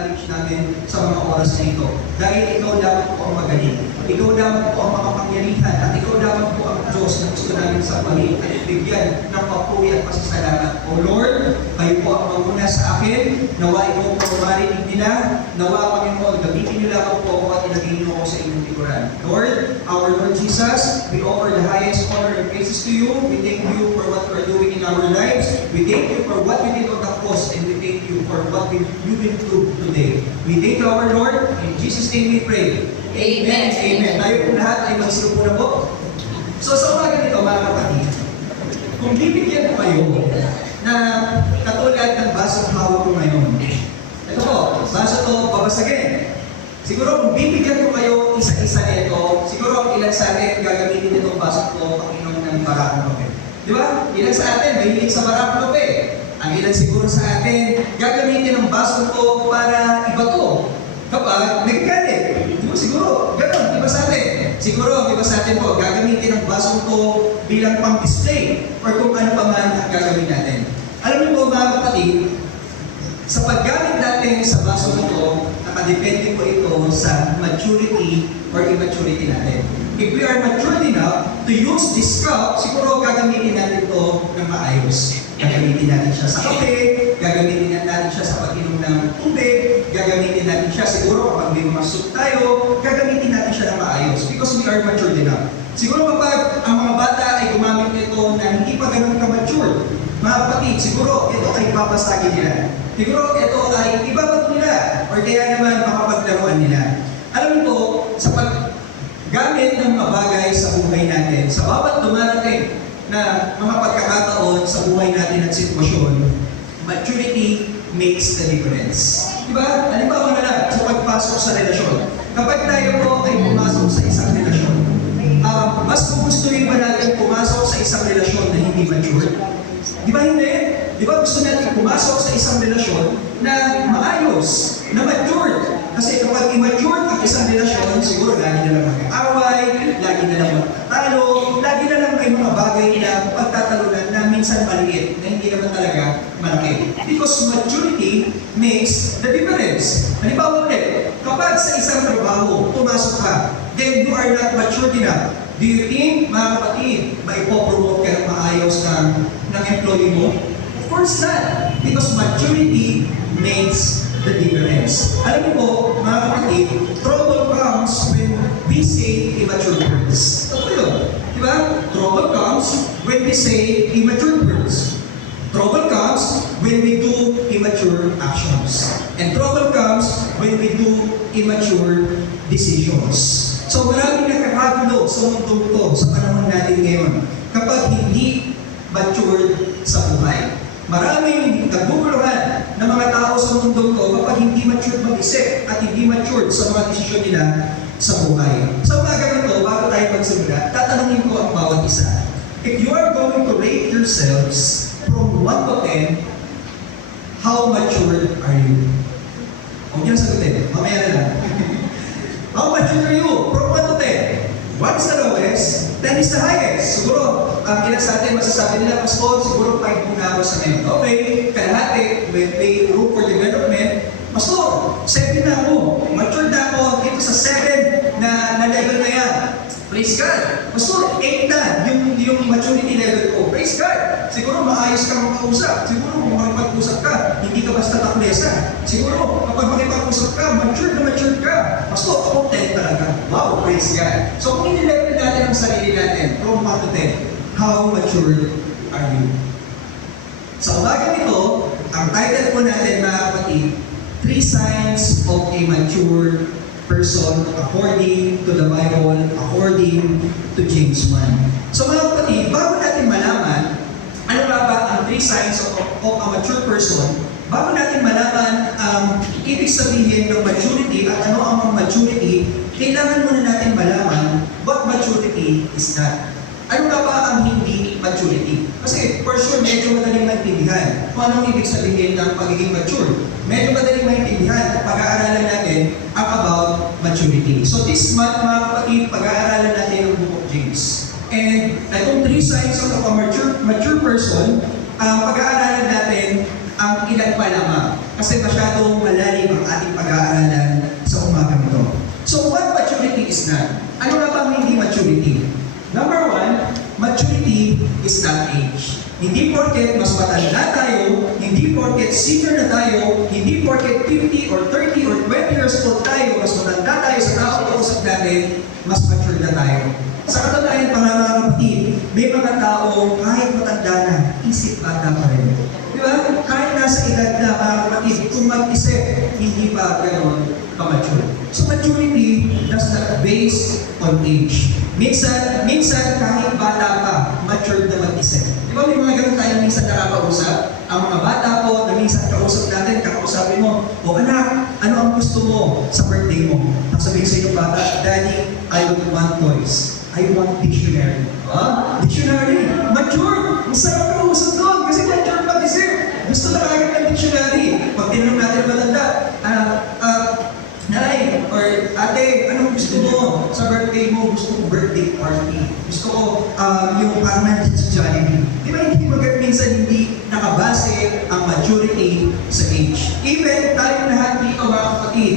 acknowledge namin sa mga oras na ito. Dahil ikaw lamang po ang magaling. Ikaw lamang po ang makapangyarihan at ikaw lamang po ang Diyos na gusto namin sa mali at bigyan ng papuri at pasasalamat. O Lord, kayo po ang manguna sa akin. Nawa ikaw po ang marinig nila. Nawa, Panginoon, gamitin nila ako po at ilagay niyo ako sa inyong likuran. Lord, our Lord Jesus, we offer the highest honor and praises to you. We thank you for what you are doing in our lives. We thank you for what you did on the cross, and we thank you for what you will do today. We thank you, our Lord. In Jesus' name we pray. Amen. Amen. Tayo po lahat ay magsirupo na po. So sa umaga nito, mga kapatid, kung bibigyan ko kayo na katulad ng basong hawak ko ngayon, ito po, baso to, babasagin. Siguro kung bibigyan ko kayo isa-isa nito, siguro ilan sa atin gagamitin itong baso ko pang inom ng barakong kape. Di ba? Ilan sa atin mahilig sa barakong kape. Ang ilan siguro sa atin gagamitin ang baso ko para ibato kapag nagagalit. Di ba? Siguro, gano'n, iba sa atin. Siguro, iba sa atin po, gagamitin ang baso ko bilang pang-display or kung ano pa man ang gagawin natin. Alam niyo po mga kapatid, sa paggamit natin sa baso nito, nakadepende po ito sa maturity or immaturity natin. If we are matured enough to use this cup, siguro gagamitin natin ito ng maayos. Gagamitin natin siya sa kape, gagamitin natin siya sa pag-inom ng tubig, gagamitin natin siya siguro kapag may mga soup tayo, gagamitin natin siya ng maayos because we are matured enough. Siguro kapag ang mga bata ay gumamit nito na hindi pa ganun ka-mature, mga kapatid, siguro ito ay papasagin nila. Siguro ito ay ibabato nila or kaya naman makapaglaruan nila. Alam mo po, sa paggamit ng mga bagay sa buhay natin, sa bawat dumarating na mga pagkakataon sa buhay natin at sitwasyon, maturity makes the difference. Diba? Halimbawa na lang, sa pagpasok sa relasyon. Kapag tayo po ay pumasok sa isang relasyon, mas gugustuhin ba natin pumasok sa isang relasyon na hindi mature? Di ba hindi? Di ba gusto natin pumasok sa isang relasyon na maayos, na mature? Kasi kapag immature ang isang relasyon, siguro lagi na lang mag-aaway, lagi na lang magtatalo, lagi na lang may mga bagay na pagtatalunan na minsan maliit, na hindi naman talaga malaki. Because maturity makes the difference. Halimbawa ulit, kapag sa isang trabaho, pumasok ka, then you are not matured enough. Do you think, mga kapatid, maipopromote ka ng maayos ng employee mo? Of course not. Because maturity makes the difference. Alam niyo po, mga kapatid, trouble comes when we say immature words. Ito po yun. Diba? Trouble comes when we say immature words. Trouble comes when we do immature actions. And trouble comes when we do immature decisions. So maraming nakakagulo sa mundo to, sa panahon natin ngayon, kapag hindi matured sa buhay. Maraming naguguluhan ng mga tao sa mundo to kapag hindi matured mag-isip at hindi matured sa mga desisyon nila sa buhay. Sa umaga nito, bago tayo magsimula, tatanungin ko ang bawat isa. If you are going to rate yourselves from 1 to 10, how matured are you? Huwag niyo sagutin, mamaya na lang. How mature are you? From 1 to 10. 1 is the lowest, 10 is the highest. Siguro, ang ilan sa atin masasabi nila, Pastor, siguro 5 muna ako sa ngayon. Okay, kalahati, may room for development. Pastor, 7 na ako. Mature na ako dito sa 7 na level na yan. Praise God. Pastor, 8 na yung maturity level ko. Praise God. Siguro maayos ka makausap. Siguro kung makipag-usap ka, hindi ka basta taklesa. Siguro kapag makipag-usap ka, mature ka. Pastor, ako 10 talaga. Wow, praise God. So kung i-level natin ang sarili natin from 1 to 10, how mature are you? Sa umaga nito, ang title po natin mga kapatid, 3 signs of a mature person according to the Bible, according to James 1. So mga kapatid, bago natin malaman ano ba ang 3 signs of a mature person, bago natin malaman ang ibig sabihin ng maturity at ano ang maturity, kailangan muna natin malaman what maturity is that. Ano nga ba ang hindi maturity? Kasi for sure, medyo madaling maintindihan kung anong ibig sabihin ng pagiging mature. Medyo madaling maintindihan kung pag-aaralan natin ang about maturity. So this month, mga kapatid, pag-aaralan natin ang Book of James. And itong 3 signs of a mature person, pag-aaralan natin ang ilan pa lamang. kasi masyadong malalim ang ating pag-aaralan sa umagang ito. So what maturity is not? Ano na bang hindi maturity? Number one, maturity is not age. Hindi porket mas matanda tayo, hindi porket senior na tayo, hindi porket 50 or 30 or 20 years old tayo, mas matanda tayo sa tao kausap natin, mas mature na tayo. Sa katunayan pa nga mga kapatid, may mga tao kahit matanda na, isip bata pa rin. Di ba? Kahit nasa edad na mga kapatid, kung mag-isip, hindi pa gano'n ka-mature. So maturity does not base on age. Minsan kahit bata pa, mature na mag-isip. Di ba may mga ganun tayo minsan nakakausap? Ang mga bata po na minsan kausap natin, kakausapin mo, o anak, ano ang gusto mo sa birthday mo? Ang sabihin sa inyo bata, Daddy, I don't want toys. I want dictionary. Dictionary. Mature. Ang sarap na usap doon kasi mature mag-isip. Gusto na kagad ng dictionary. Pag tinanong natin ang matanda, Nay, or ate, anong gusto mo sa birthday mo? Gusto ko birthday party. Gusto ko yung parang nandiyan sa Jollibee. Di ba hindi maganda minsan hindi nakabase ang maturity sa age? Even tayo lahat dito mga kapatid,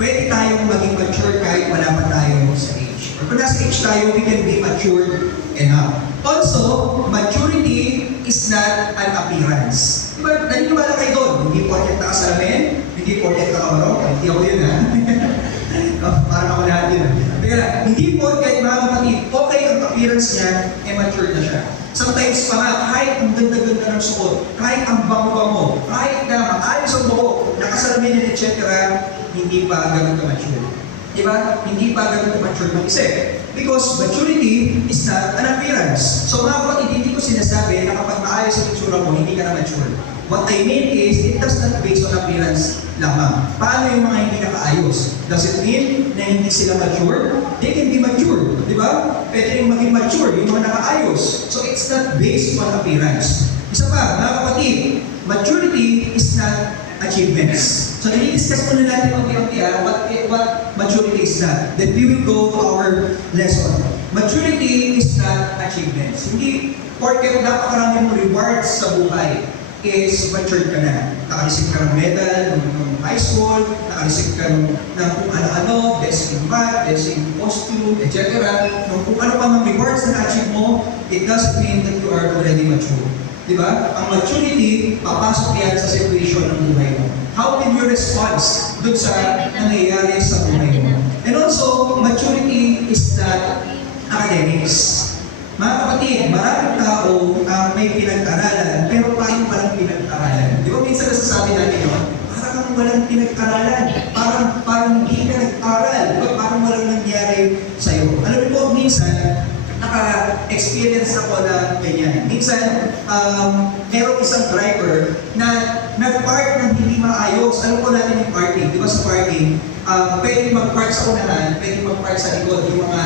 pwede tayong maging mature kahit wala pa tayo sa age. Or kung nasa age tayo, we can be matured enough. Also, maturity is not an appearance. Di ba, naniniwala kayo doon? Hindi porket nakasalamin, hindi porket nakamarong, hindi ako yun ha. Parang ako lahat yun. Teka, hindi porket mga kapatid, okay ang appearance niya, mature na siya. Sometimes pa nga, kahit ang ganda-ganda ng suot, kahit ang bango-bango, kahit na maayos ang buhok, nakasalamin etc., hindi pa ganun ka-mature. Diba? Hindi pa ganun ka-mature mag-isip. Because maturity is not an appearance. So mga kapatid, hindi ko sinasabi na kapag maayos ang itsura mo, hindi ka na mature. What I mean is, it does not based on appearance lamang. Paano yung mga hindi nakaayos? Does it mean na hindi sila mature? They can be mature, di ba? Pwede rin maging mature yung mga nakaayos. So it's not based on appearance. Isa pa, mga kapatid, maturity is not achievements. So nai-discuss muna natin unti-unti what maturity is not. Then we will go to our lesson. Maturity is not achievements. Hindi porket napakarami mo rewards sa buhay is matured ka na. Nakareceive ka ng medal ng high school, nakareceive ka ng kung ano-ano, best in math, best in costume, etc. Kung ano pa mga rewards na na-achieve mo, it doesn't mean that you are already mature. Diba? Ang maturity, papasok yan sa situation ng buhay mo. How will you respond dun sa nangyayari sa buhay mo? And also, maturity is not academics. Mga kapatid, maraming tao may pinag-aralan, pero paano walang pinag-aralan? Di ba minsan nasasabi natin yun? Parang walang pinag-aralan, parang hindi ka nag-aral, di ba? Parang walang nangyari sa'yo. Alam mo po, minsan, naka-experience ako na ganyan. Minsan, merong isang driver na nag-park ng hindi maayos. Alam po natin yung parking. Di ba sa parking, pwede mag-park sa unahan, pwede mag-park sa likod, yung mga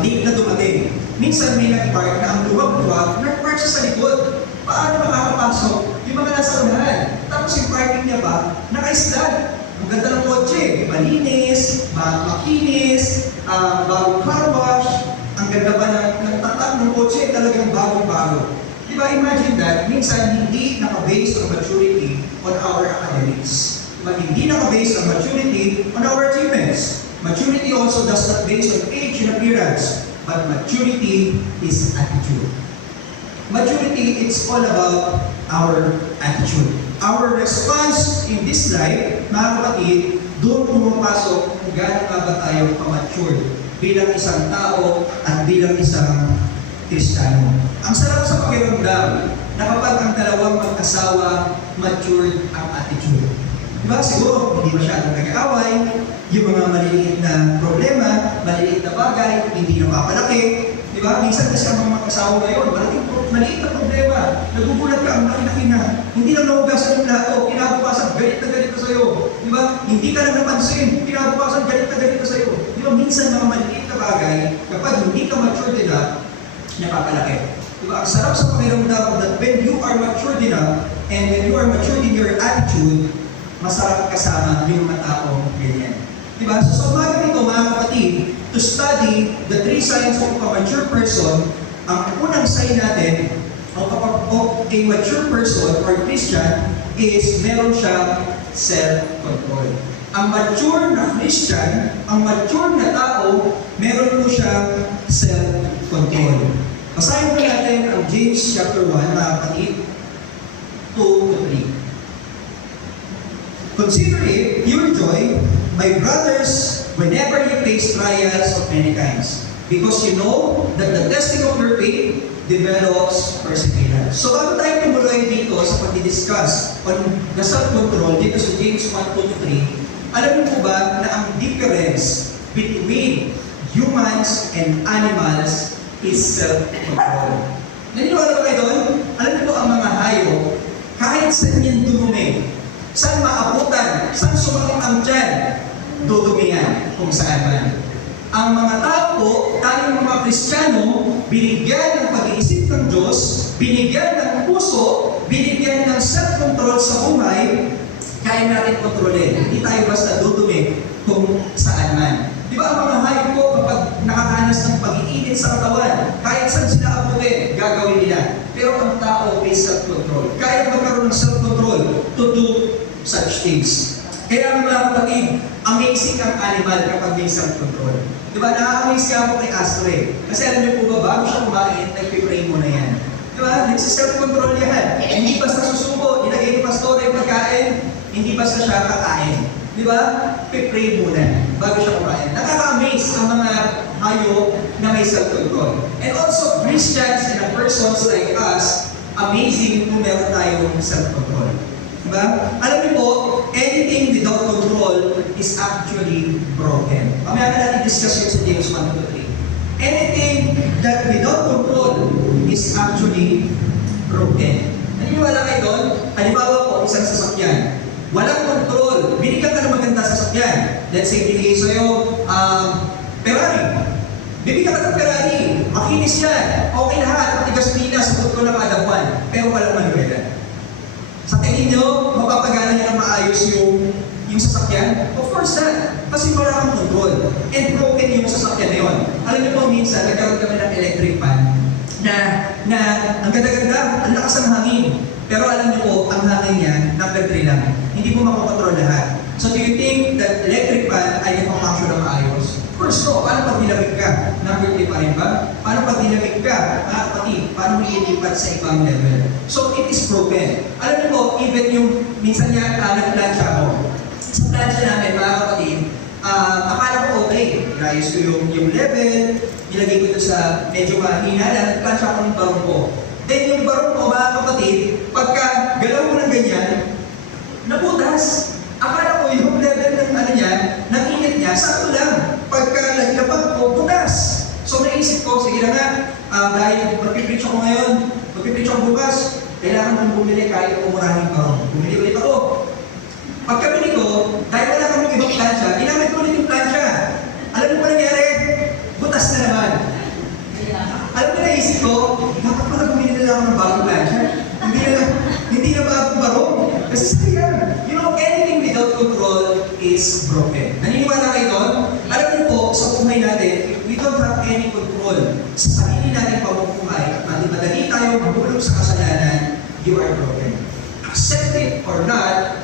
late na dumating. Minsan may nag-park na ang luwag-luwag, nag-park siya sa likod. Paano makakapasok? Yung mga nasa unahan. Tapos yung parking niya ba, naka-stud. Ang ganda ng kotse, malinis, makinis, bagong car wash. Ang ganda ba ng tatak ng kotse, talagang bagong-bago. Diba, imagine that, minsan hindi naka-based on maturity on our academics. Diba, hindi naka-based on maturity on our achievements. Maturity also does not based on age and appearance, but maturity is attitude. Maturity, it's all about our attitude. Our response in this life, mga kapatid, doon pumapasok kung gaano nga ba tayo pa-mature bilang isang tao at bilang isang Kristiyano. Ang sarap sa pakiramdam na kapag ang dalawang mag-asawa, matured ang attitude. Diba? Siguro, hindi masyadong nag-aaway, yung mga maliliit na problema, maliliit na bagay, hindi napapalaki. Diba? Minsan kasi ang mga mag-asawa ngayon, maliit na problema, nagugulat ka, ang laki-laki na. Hindi lang nahugasan yung plato, kinabukasan, galit na galit na sa'yo. Diba? Hindi ka lang napansin, kinabukasan, galit na sa'yo. Diba? Minsan mga maliliit na bagay, kapag hindi ka matured enough, napapalaki. Diba? Ang sarap sa pakiramdam that when you are matured enough, and when you are matured in your attitude, masarap kasama yung mga taong ganyan. Diba? So sa umaga nito, mga kapatid, to study the three signs of a mature person, ang unang sign natin, o a mature person or Christian is meron siyang self-control. Ang mature na Christian, ang mature na tao, meron po siyang self-control. Basahin po natin ang James chapter 1, mga kapatid, 2-3. Consider it pure joy, my brothers, whenever you face trials of many kinds, because you know that the testing of your faith develops perseverance. So bago tayo tumuloy dito sa pag-discuss on the self-control dito sa James 1:2-3, alam niyo po ba na ang difference between humans and animals is self-control? Naniniwala ba kayo doon? Alam niyo po ang mga hayop, kahit saan yan dumumi, saan maabutan, saan sumakit ang tiyan, dudumihan kung saan man. Ang mga tao po, tayong mga Kristiyano, binigyan ng pag-iisip ng Diyos, binigyan ng puso, binigyan ng self-control sa buhay, kaya natin kontrolin. Hindi tayo basta dudumi kung saan man. Di ba ang mga hayop po, kapag nakakanas ng pag-iinit sa katawan, kahit saan sila abutin, gagawin nila. Pero ang tao may self-control. Kaya magkaroon ng self-control to do such things. Kaya mga kapatid, amazing ang animal kapag may self-control. Di ba, nakaka-amaze ka ako kay Astro eh. Kasi alam niyo po ba, bago siya kumain, nag-pray mo na yan. Di ba, nagsiself-control yan. Hindi basta susubo, ilagay ni Pastor yung pagkain, hindi basta siya kakain. Di ba, pipray muna bago siya kumain. Nakaka-amaze ang mga hayop na may self-control. And also, Christians and persons like us, amazing kung meron tayong self-control. Diba? Alam niyo po, anything without control is actually broken. Mamaya na natin discuss yun sa James 1:3. Anything that without control is actually broken. Naniniwala kayo doon? Halimbawa po, isang sasakyan. Walang control. Binigyan ka ng maganda sasakyan. Let's say, binigay sa'yo, Ferrari. Bibigyan ka ng Ferrari. Makinis yan. Okay lahat. Pati gasolina, sagot ko na kada buwan. Pero walang manuela. Sa tingin nyo, mapapagana niya na maayos yung sasakyan? Of course not. Kasi wala kang control. And broken yung sasakyan na yun. Alam niyo po, minsan, nagkaroon kami ng electric fan na ang ganda-ganda, ang lakas ng hangin. Pero alam niyo po, ang hangin niya, number 3 lang. Hindi mo makokontrol lahat. So do you think that electric fan ay nagpapaksyon na maayos? Of course no. Paano pag nilamig ka? Number 3 pa rin ba? Paano pag nilamig ka? Kapatid, paano mo ililipat sa ibang level? So it is broken. Alam niyo po, even yung minsan niya nag-plancha ako. Sa plancha namin, mga kapatid, akala ko okay. Inayos ko yung level, nilagay ko ito sa medyo mahina na, nag-plancha ako ng barong ko. Then yung barong ko, mga kapatid, pagka galaw ko ng ganyan, nabutas. Akala ko yung level ng ano niya, ng init niya, sakto lang. Pagka naglapag ko, butas. So naisip ko, sige na nga, dahil magpipreach ako ngayon, magpipreach ako bukas, kailangan kong bumili kahit umurahing barong. Bumili ulit ako. Pagkabili ko, dahil wala kang ibang plancha, ginamit ko ulit yung plancha. Alam mo pa nangyari? Butas na naman. Alam mo naisip ko, dapat pala bumili na lang ako ng bagong plancha. Hindi na bagong barong. Kasi sayang. You know, anything without control is broken. Naniniwala kayo doon? Alam niyo po, sa buhay natin, if we don't have any control sa sarili natin pamumuhay at madali tayo mahulog sa kasalanan, you are broken. Accept it or not,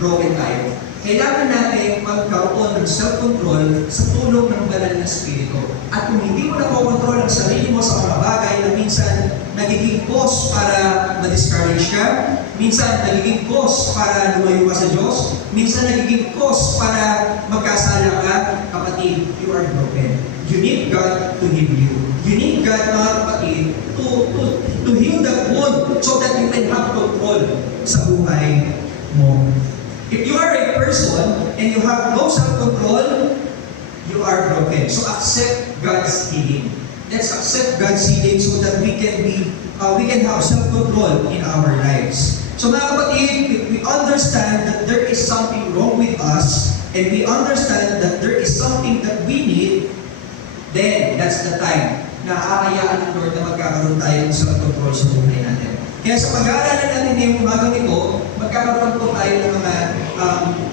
broken tayo. Kailangan natin magkaroon ng self-control sa tulong ng banal na Espiritu. At kung hindi mo nakokontrol ang sarili mo sa mga bagay na minsan nagiging cause para ma-discourage ka, minsan nagiging cause para lumayo ka sa Diyos, minsan nagiging cause para magkasala ka, kapatid, you are broken. You need God to heal you. You need God, mga kapatid, to heal that wound so that you can have control sa buhay mo. If you are a person and you have no self-control, you are broken. So accept God's healing. Let's accept God's healing so that we can have self-control in our lives. So mga kapatid, if we understand that there is something wrong with us, and we understand that there is something that we need, then that's the time na aayaan ng Lord na magkakaroon tayo ng self-control sa buhay natin. Kaya sa pag-aaralan natin ngayong umagang ito, magkakaroon po tayo ng mga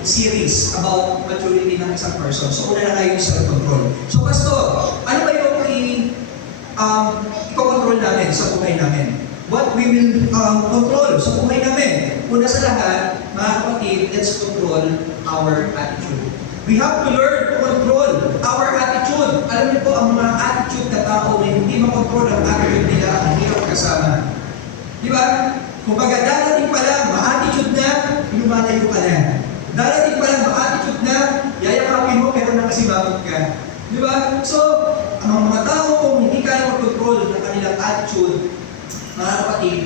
series about maturity ng isang person. So una na tayo yung self-control. So Pastor, ano ba yung i-control namin sa buhay namin? what we will control sa buhay namin. Una sa lahat, mga kapatid, let's control our attitude. We have to learn to control our attitude. Alam niyo po, ang mga attitude na tao na hindi makontrol ang attitude nila, ang hirap kasama. Di ba? Kung baga darating pa lang, ma-attitude na, lumalayo ka na. Darating pa lang, ma-attitude na, yayakapin mo pero nakasibabot ka. Di ba? So, ang mga tao kung hindi kaya mag-control ng kanilang attitude, mga kapatid,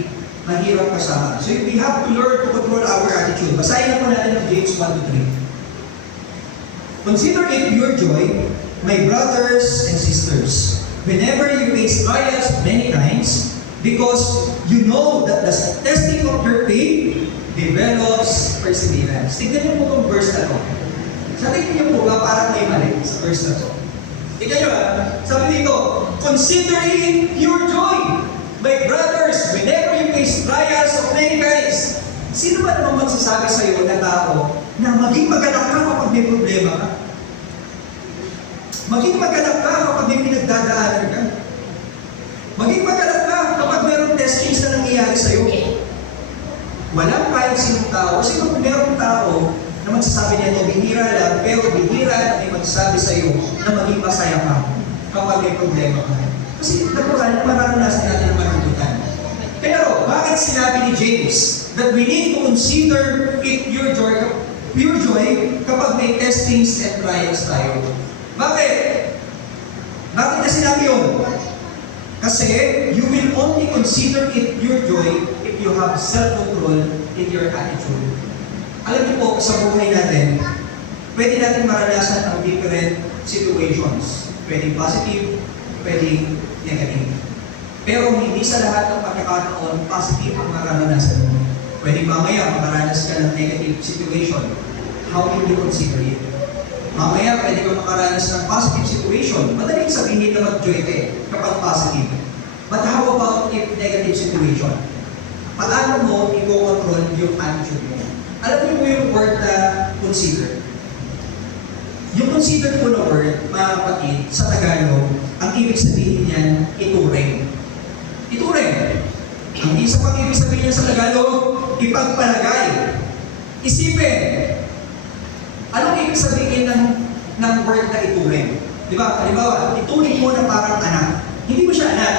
mahirap kasama. So we have to learn to control our attitude. Basahin na po natin ang James 1-3. Consider it pure joy, my brothers and sisters, whenever you face trials many times, because you know that the testing of your faith develops perseverance. Tignan niyo po itong verse na to. Sa tingin niyo po ba parang may mali sa verse na to? Tignan niyo sabi dito, consider it pure joy, my brothers, whenever you face trials of many kinds. Sino ba naman magsasabi sa iyo na tao na maging magalak ka kapag may problema ka? Maging magalak ka kapag may pinagdadaanan ka? Maging magalak ka kapag mayroong testings na nangyayari sa iyo? Walang kahit sinong tao. Kasi kung mayroong tao na magsasabi niya ito, bihira lang, pero bihira na may magsasabi sa iyo na maging masaya ka kapag may problema ka. Kasi natural, maranasan natin ang marambutan. Pero, bakit sinabi ni James that we need to consider it pure joy kapag may testings and trials tayo? Bakit? Bakit na sinabi yun? Kasi, you will only consider it pure joy if you have self-control in your attitude. Alam niyo po, sa buhay natin, pwede natin maranasan ang different situations. Pwedeng positive, pwedeng negative. Pero hindi sa lahat ng pagkakataon, positive ang maranasan mo. Pwede mamaya makaranas ka ng negative situation. How will you consider it? Mamaya pwede ka makaranas ng positive situation. Madaling sabihin na mag-joy ka kapag positive. But how about if negative situation? Paano mo i-control yung attitude mo? Alam niyo po yung word na consider. Yung consider po na word, mga kapatid, sa Tagalog, ang ibig sabihin niyan, ituring. Ituring. Ang isa pang ibig sabihin niya sa Tagalog, ipagpalagay. Isipin. Anong ibig sabihin ng word na ituring? Di ba? Halimbawa, ituring mo na parang anak. Hindi mo siya anak,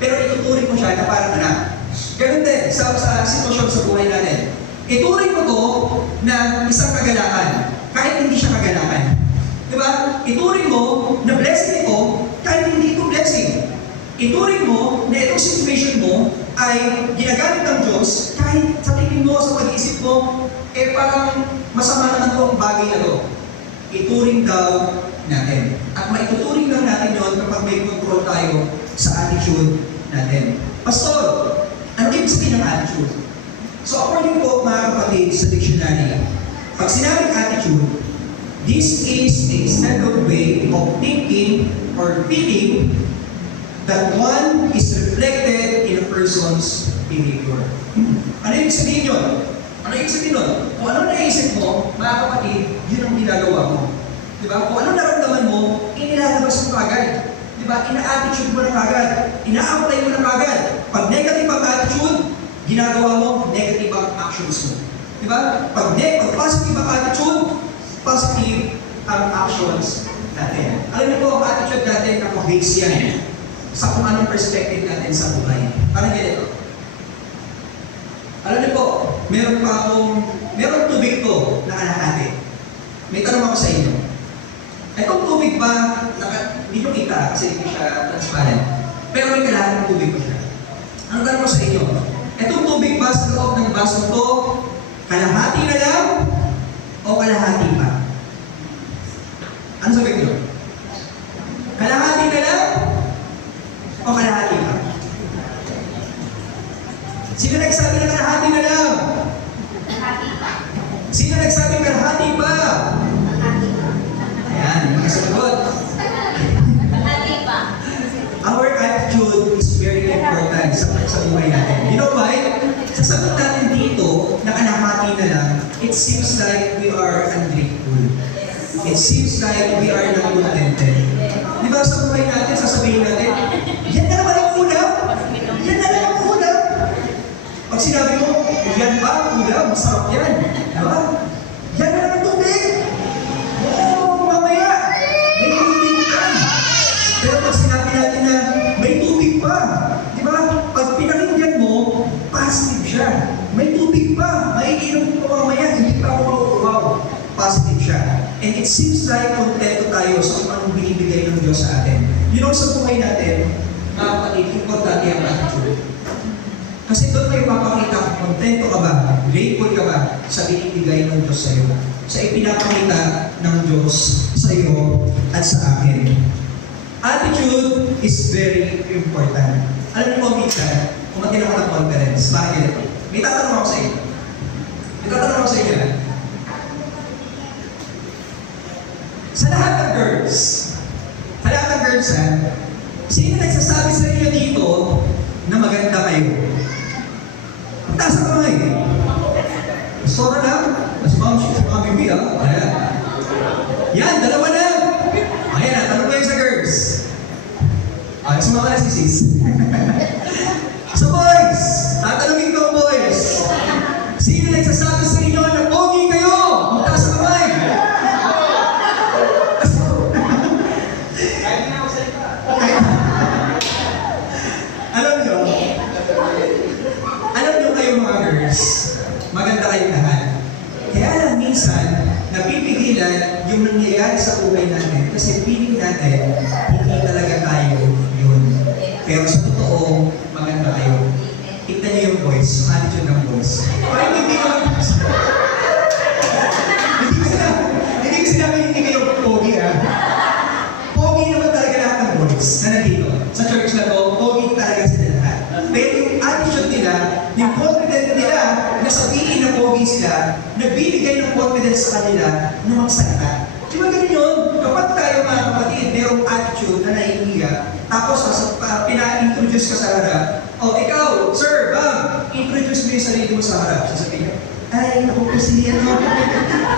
pero ituturing mo siya na parang anak. Ganun din, sa sitwasyon sa buhay natin. Ituring mo to na isang kagalakan, kahit hindi siya kagalakan. Di ba? Ituring mo na blessing ito, kahit hindi ito blessing. Ituring mo na itong situation mo ay ginagamit ng Diyos kahit sa tingin mo, sa pag-iisip mo, parang masama naman ito ang bagay na ito. Ituring daw natin. At maituturing lang natin yun kapag may control tayo sa attitude natin. Pastor, ano ibig sabihin ng attitude? So according po mga kapatid sa dictionary, pag sinabing attitude, this is a standard way of thinking or feeling that one is reflected in a person's behavior. Ano ibig sabihin yun? Ano ibig sabihin nun? Kung ano naisip mo, mga kapatid, yun ang ginagawa mo. Diba? Kung ano naramdaman mo, inilalabas mo kagad. Diba? Ina-attitude mo na kagad. Ina-apply mo na kagad. Pag negative ang attitude, ginagawa mo, negative ang actions mo. Diba? Pag positive ang attitude, positive ang actions natin. Alam niyo po, ang attitude natin, nakabase yan sa kung anong perspective natin sa buhay. Parang ganito. Alam niyo po, meron tubig ko na kalahati. May tanong ako sa inyo. Itong tubig ba, hindi nyo kita kasi hindi siya transparent. Pero may kalahating tubig ko siya. Ano tanong ko sa inyo? Itong tubig ba sa loob ng baso to, kalahati na lang o kalahati pa? Ano sabi nyo? Kalahati na lang o kalahati pa? Sino nagsabi na kalahati na lang? Kalahati pa. Sino nagsabi kalahati pa? Ayan, nakasagot. Kalahati pa. Our attitude is very important sa buhay natin. You know why? Sa sagot natin dito, na kalahati na lang, it seems like we are ungrateful. It seems like we are not contented. Di ba sa buhay natin, sasabihin natin, yan na naman ang ulam! Yan na naman ang ulam! Pag sinabi mo, yan ba, kuya, masarap yan. Diba? Yan na ang tubig. Oo, mamaya. May tubig ka. Pero pag sinabi natin na may tubig pa, di ba? Pag pinakinggan mo, positive siya. May tubig pa. Maiinom ko mamaya, hindi pa ako mauuwaw. Positive siya. And it seems like kontento tayo sa kung anong binibigay ng Diyos sa atin. You know, sa buhay natin, mga kapatid, importante ang attitude. Kasi doon kayo papakita kung kontento ka ba, grateful ka ba sa binibigay ng Diyos sa iyo. Sa ipinapakita ng Diyos sa iyo at sa akin. Attitude is very important. Alam niyo po, minsan, kumatin ako ng conference, bakit? May tatanong ako sa inyo. May tatanong ako sa inyo. Sa lahat ng girls, sino nagsasabi sa inyo dito na maganda kayo? Ang taas ang kamay. Sora lang. Mas mga bibi, ah. Ayan. Yan, dalawa na. Ayan, tanong ko yun sa girls. Ay, sumama na si sis. So boys, tatanungin ko boys. Sino nagsasabi sa inyo na pogi kayo? Ang taas ang kamay. Alam nyo kayo mga girls, maganda kayo lahat. Kaya lang minsan, napipigilan yung nangyayari sa buhay natin kasi feeling natin, hindi talaga tayo yun. Pero sa totoo, maganda kayo. Tignan nyo yung voice, yung attitude ng voice. Parang hindi naman hindi ko sinabi hindi kayo pogi, ha? Pogi naman talaga lahat ng voice na nandito. Sa church na to, pogi talaga sila lahat. Pero yung attitude nila, yung confidence nila na sabihin na pogi sila, nagbibigay ng confidence sa kanila na magsalita. Di ba ganun yun? Kapag tayo mga kapatid, merong attitude na naiiya, tapos pina-introduce ka sa harap, ikaw, sir, ma'am, introduce mo yung sarili mo sa harap. Sasabihin niya, ay, ako po si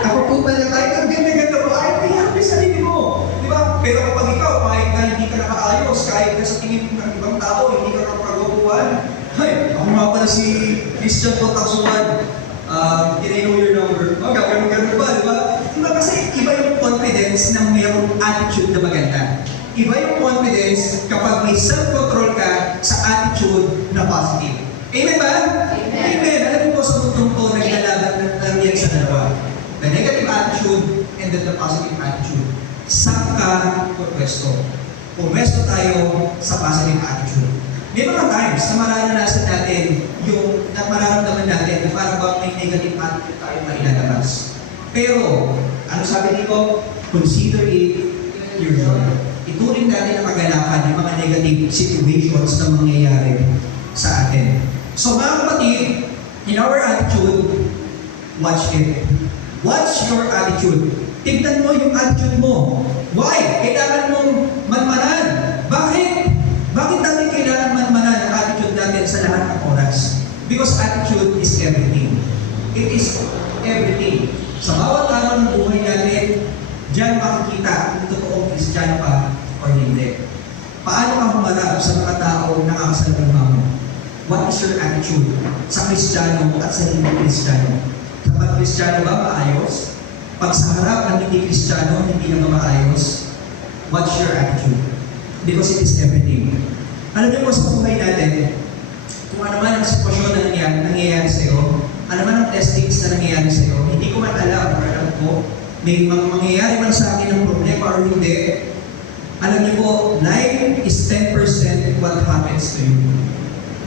ako po pala tayo, ang ganda-ganda mo, ay, piyak mo yung sarili mo. Di ba? Pero kapag ikaw, kahit na hindi ka nakaayos, kahit na sa tingin ng ibang tao, hindi ka nakapagawapuan, ay, ako nga pala si Christian Potasuan, can I know your number? Gagano'n ba, di ba? Diba kasi iba yung confidence na mayroong attitude na maganda. Iba yung confidence kapag may self-control ka sa attitude na positive. Amen ba? Amen. Alam mo po sa mundong to, naglalaban lang yan sa dalawa. The negative attitude and then the positive attitude. Saan ka pwesto? Pwesto tayo sa positive attitude. May mga times na mararanasan natin yung mararamdaman natin na parang ba may negative attitude tayo na ilalabas. Pero, ano sabi dito? Consider it your joy. Ituring natin ang kagalakan yung mga negative situations na mangyayari sa atin. So mga kapatid, in our attitude, watch it. Watch your attitude. Tignan mo yung attitude mo. Why? Kailangan mong manmanan. Bakit? Bakit natin kailangan manmanan ang attitude natin sa lahat ng oras? Because attitude is everything. It is everything. Sa bawat araw ng buhay natin, diyan makikita kung totoong Kristiyano ka o hindi. Paano ka humarap sa mga tao na nakakasalubong mo? What is your attitude sa Kristiyano at sa hindi Kristiyano? Kapag Kristiyano ba, maayos? Pag sa harap ng hindi Kristiyano, hindi naman maayos? What's your attitude? Because it is everything. Alam niyo po sa buhay natin, kung ano man ang sitwasyon na nangyayari sa iyo, ano man ang testings na nangyayari sa iyo, hindi ko man alam, alam ko, may mangyayari man sa akin ng problema or hindi, alam niyo po, life is 10% what happens to you.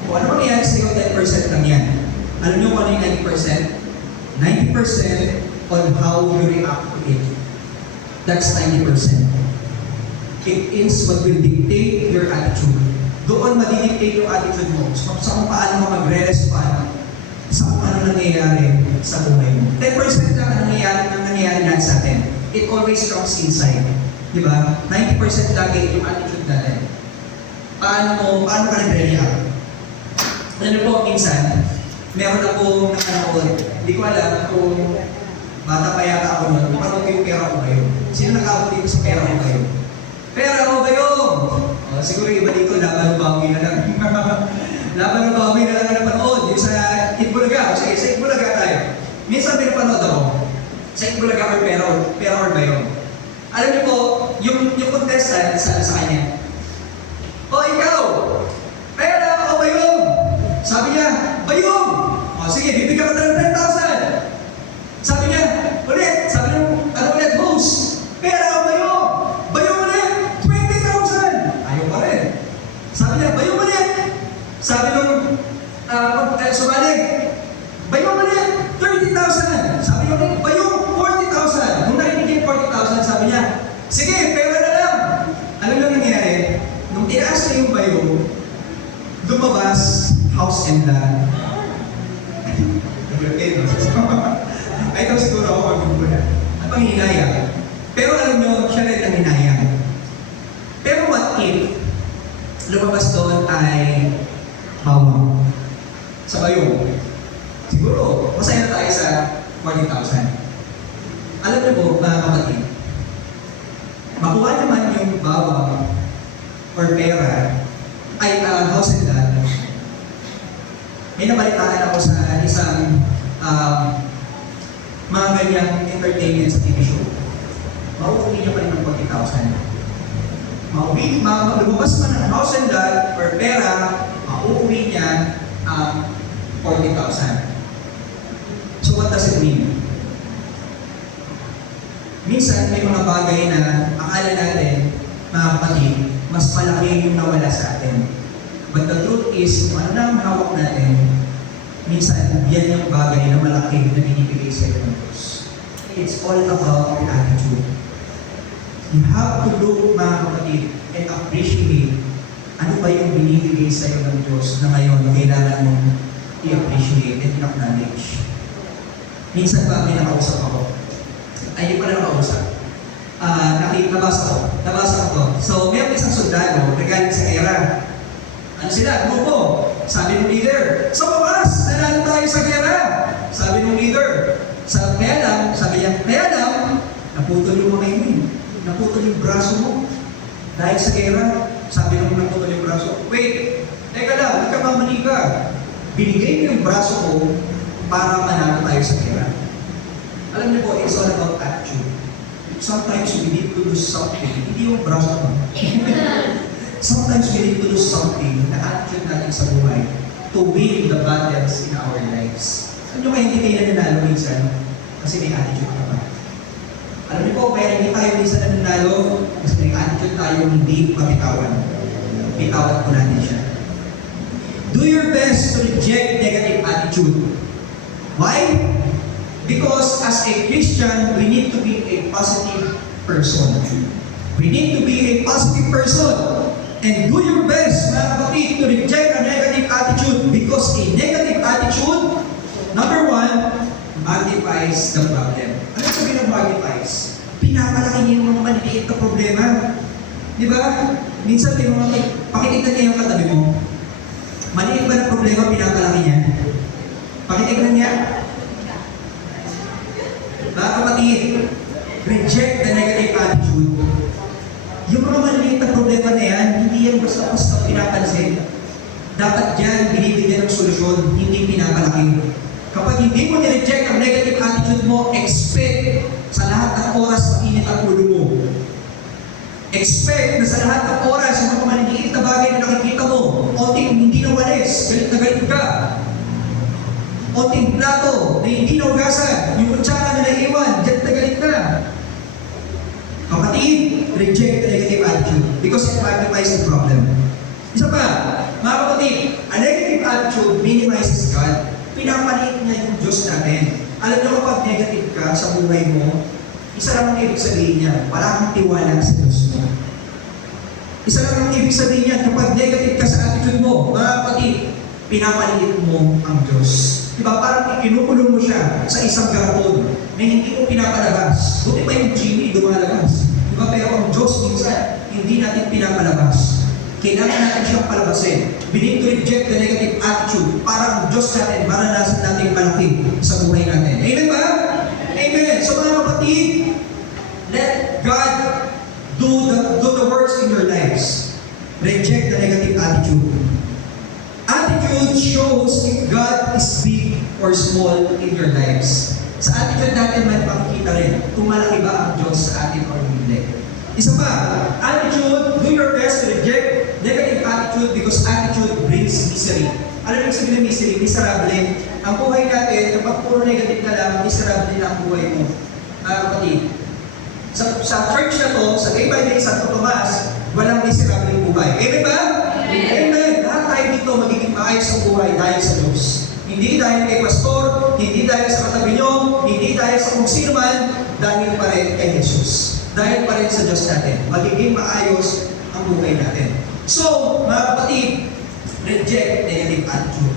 Kung ano mangyayari sa iyo, 10% lang yan. Alam niyo kung ano yung 90%? 90% on how you react to it. That's 90%. It is what will dictate your attitude. Doon madidictate yung attitude mo sa kung paano mo magre-respond sa kung ano nangyayari sa buhay mo. 10% lang ang nangyayari natin sa atin. It always comes inside. Di ba? 90% lagi yung attitude natin. Paano ka nagre-react? Ano po, minsan, meron akong nakanood. Hindi ko alam kung bata pa yata ako nun, parang yung pera ko kayo. Sino nakakot dito sa pera ko kayo? Pera ko kayo! Siguro iba dito, laban ng bawi na lang. Laban ng bawi na lang ang napanood. Yung sa napanood ako, sa Itbulaga or Pera or Bayong. Alam niyo po, yung contestant sa kanya, o ikaw, pera o bayong? Sabi niya, bayong! O sige, bibigyan ka ng 10,000. Sabi niya, ulit, sabi niya, ano ulit, host, pera o bayong? Bayong ulit, 20,000. Ayaw pa rin. Sabi niya, bayong ulit. Sabi nung sumalig, bayong ulit, 30,000. Sabi niya, bayong 40,000. Nung narinig yung 40,000, sabi niya, sige, pera na lang. Alam niyo ang nangyari? Nung tinaas na yung bayong, lumabas, house and land. Ay, ito siguro ako magbubulan. At panghinayang. Pero alam nyo, siya rin ang hinayang. Pero what if, lumabas doon ay bawang sa bayong? Siguro, masaya na tayo sa 40,000. Alam niyo po, mga kapatid, makuha naman yung bawang or pera ay house and land. May nabalitaan ako sa isang mga ganyang entertainment sa TV show. Mauuwi niya pa rin ng 40,000. Lumabas man ng house and land or pera, mauuwi niya ang 40,000. So what does it mean? Minsan may mga bagay na akala natin, mga kapatid, mas malaki yung nawala sa atin. But the truth is, kung ano na ang hawak natin, minsan yan yung bagay na malaki na binibigay sa iyo ng Diyos. It's all about your attitude. You have to look, mga kapatid, and appreciate ano ba yung binibigay sa iyo ng Diyos na ngayon kailangan mong i-appreciate and i-acknowledge. Minsan ba may nakausap ako? Ay, hindi pala nakausap. Nabasa ko to. So, may isang sundalo na galing sa era. Ano sila? Grupo. Sabi ng leader, sa wakas, nanalo tayo sa gera. Sabi ng leader, sabi niya, kaya lang, naputol yung mga imin. Naputol yung braso mo. Dahil sa gera, sabi ng naputol yung braso. Wait, teka lang, nagkamamali ka. Binigay mo yung braso ko para manalo tayo sa gera. Alam niyo po, it's all about attitude. Sometimes we need to do something. Hindi yung braso mo. Sometimes we need to do something na attitude natin sa buhay to win the battles in our lives. Alam niyo kaya hindi kayo nanalo minsan? Kasi may attitude ka ba? Alam niyo po, kaya hindi tayo minsan nanalo kasi may attitude tayo hindi mabitawan. Bitawan po natin siya. Do your best to reject negative attitude. Why? Because as a Christian, we need to be a positive person. We need to be a positive person. And do your best, mga kapatid, to reject a negative attitude because a negative attitude, number one, magnifies the problem. Ano sabihin ng magnifies? Pinapalaki niyo yung mga maliliit na problema. Di ba? Minsan, pakitignan niya yung katabi mo. Maliit ba na problema, pinapalaki niya? Pakitignan niya. Mga kapatid, reject the negative attitude. Yung mga maliliit na problema na yan, hindi yan basta-basta pinapansin. Dapat yan, binibigyan ng solusyon, hindi pinapalaki. Kapag hindi mo nireject ang negative attitude mo, expect sa lahat ng oras mainit ang ulo mo. Expect na sa lahat ng oras, yung mga maliliit na bagay na nakikita mo, onting hindi na walis, galit na galit ka. Onting plato na hindi naugasan, yung kutsara na naiiwan, galit na galit ka. Kapatid, reject the negative attitude because it magnifies the problem. Isa pa, mga kapatid, a negative attitude minimizes God. Pinapaliit niya yung Diyos natin. Alam niyo kapag negative ka sa buhay mo, isa lang ang ibig sabihin niya, wala kang tiwala sa Diyos mo. Isa lang ang ibig sabihin niya, kapag negative ka sa attitude mo, mga kapatid, pinapaliit mo ang Diyos. Diba, parang ikinukulong mo siya sa isang garapon na hindi mo pinapalabas. Buti pa yung genie lumalabas. Diba, pero ang Diyos minsan, hindi natin pinapalabas. Kailangan natin siyang palabasin. We need to reject the negative attitude para ang Diyos natin, maranasan natin malaki sa buhay natin. Amen ba? Amen. So mga kapatid, let God do the works in your lives. Reject the negative attitude. Attitude shows if God is big or small in your lives. Sa attitude natin may pakikita rin kung malaki ba ang Diyos sa atin o hindi. Isa pa, attitude, do your best to reject negative attitude because attitude brings misery. Alam mo sabihin ng misery, miserable. Ang buhay natin, kapag puro negative na lang, miserable na ang buhay mo. Kapatid, sa church na to, sa Day by Day Santo Tomas, walang miserable buhay. Amen ba? Amen. Lahat tayo dito magiging maayos ang buhay dahil sa Diyos. Hindi dahil kay pastor, hindi dahil sa katabi nyo, hindi dahil sa kung sino man, dahil pa rin kay Jesus. Dahil pa rin sa Diyos natin. Magiging maayos ang buhay natin. So, mga kapatid, reject negative attitude.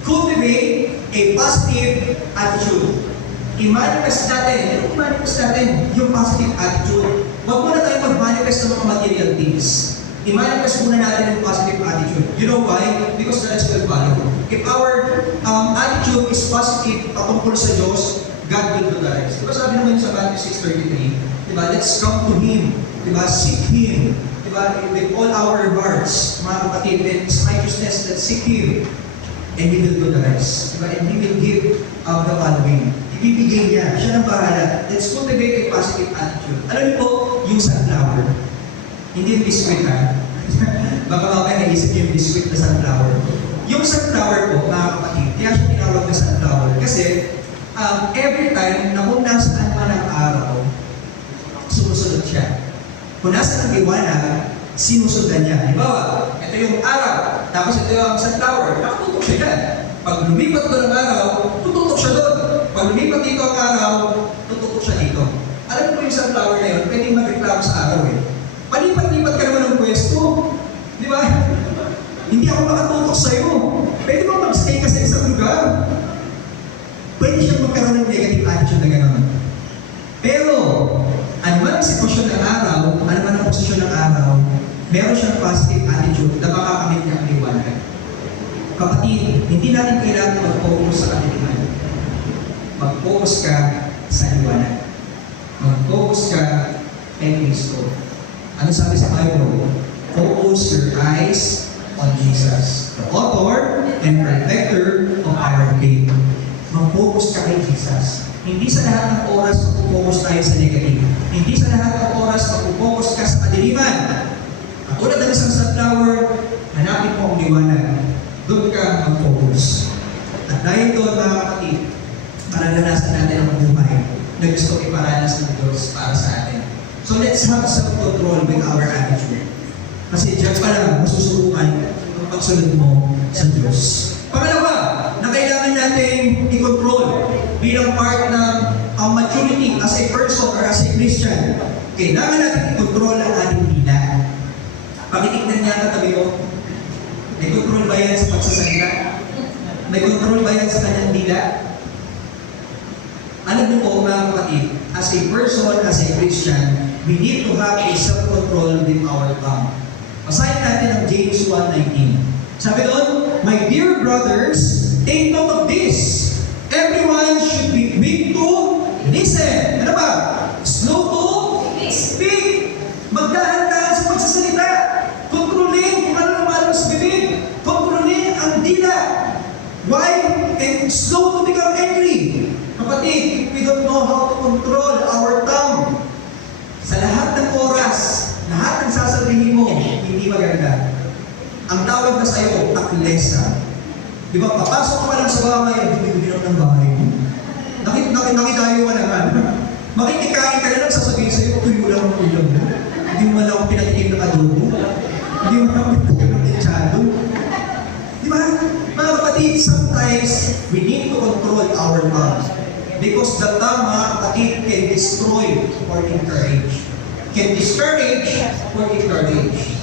Cultivate a positive attitude. I-manifest natin. I-manifest natin yung positive attitude. Huwag muna tayo mag-manifest ng mga material things. I-manifest muna natin yung positive attitude. You know why? Because the rest will follow. If our attitude is positive patungkol sa Diyos, God will do the rest. Diba sabi naman sa Matthew 6:33, diba, let's come to Him. Diba, seek Him. Diba, with all our hearts, mga kapatid, and His righteousness, let's seek Him. And He will do the rest. Diba, and He will give the following. Ibibigay niya. Siya ang bahala. Let's cultivate a positive attitude. Alam niyo po, yung sunflower. Hindi yung biscuit ha. Baka mamaya naisip yung biscuit na sunflower. Yung sunflower po, mga kapatid, kaya siya tinawag na sunflower. Kasi every time na kung nasaan man ang araw, sumusunod siya. Kung nasaan ang liwanag, sinusundan niya. Halimbawa, ito yung araw, tapos ito yung sunflower, nakatutok siya dyan. Pag lumipat doon ang araw, tututok siya doon. Pag lumipat dito ang araw, tututok siya dito. Alam mo po yung sunflower na yun, pwedeng mag-reklamo sa araw eh. Palipat-lipat ka naman ng pwesto. Di ba? Hindi ako makatutok sa'yo. Pwede mo mag-stay ka sa isang lugar. Pwede siyang magkaroon ng negative attitude na gano'n. Pero, ano man ang sitwasyon ng araw, ano man ang posisyon ng araw, meron siyang positive attitude na makakamit niya ang liwanag. Kapatid, hindi natin kailangan mag-focus sa katiliman. Mag-focus ka sa liwanag. Mag-focus ka kay Kristo. Ano sabi sa Bible? Focus your eyes on Jesus, the author and perfecter of our faith. Mag-focus ka kay Jesus. Hindi sa lahat ng oras mag-focus tayo sa negative. Hindi sa lahat ng oras mag-focus ka sa kadiliman. Katulad ng isang sunflower, hanapin mo ang liwanag. Doon ka mag-focus. At dahil doon, mga kapatid, maranasan natin ang buhay na gusto iparanas ng Diyos para sa atin. So let's have self-control with our attitude. Kasi diyan pa lang masusubukan ang pagsunod mo sa Diyos. Pangalawa, na kailangan natin i-control bilang part ng maturity as a person or as a Christian. Kailangan natin i-control ang ating dila. Pakitignan niya katabi mo, may control ba yan sa pagsasalita? May control ba yan sa kanyang dila? Alam mo po mga kapatid, as a person, as a Christian, we need to have a self-control with our tongue. Basahin natin ang James 1:19. Sabi doon, my dear brothers, take note of this. Everyone should be quick to listen. Ano ba? Slow to speak. Magdahan-dahan sa pagsasalita. Kontrolin kung ano lumalabas sa bibig. Kontrolin ang dila. Why? And slow to become angry. Kapatid, if we don't know how to control our tongue, sa lahat ng oras, lahat ng sasabihin mo, hindi maganda. Ang tawag na sa'yo, taklesa. Di ba, papasok ka pa lang sa bahay, hindi ng bahay mo. Nakitayo ka naman. Makikikain ka na lang, sasabihin sa'yo, tuyo lang ang ulam mo. Hindi mo lang pinatikim ng adobo. Hindi mo lang pinatikim ng lechado. Di ba? Mga kapatid, sometimes we need to control our tongue. Because the tongue, mga kapatid, can destroy or encourage. Can discourage or encourage.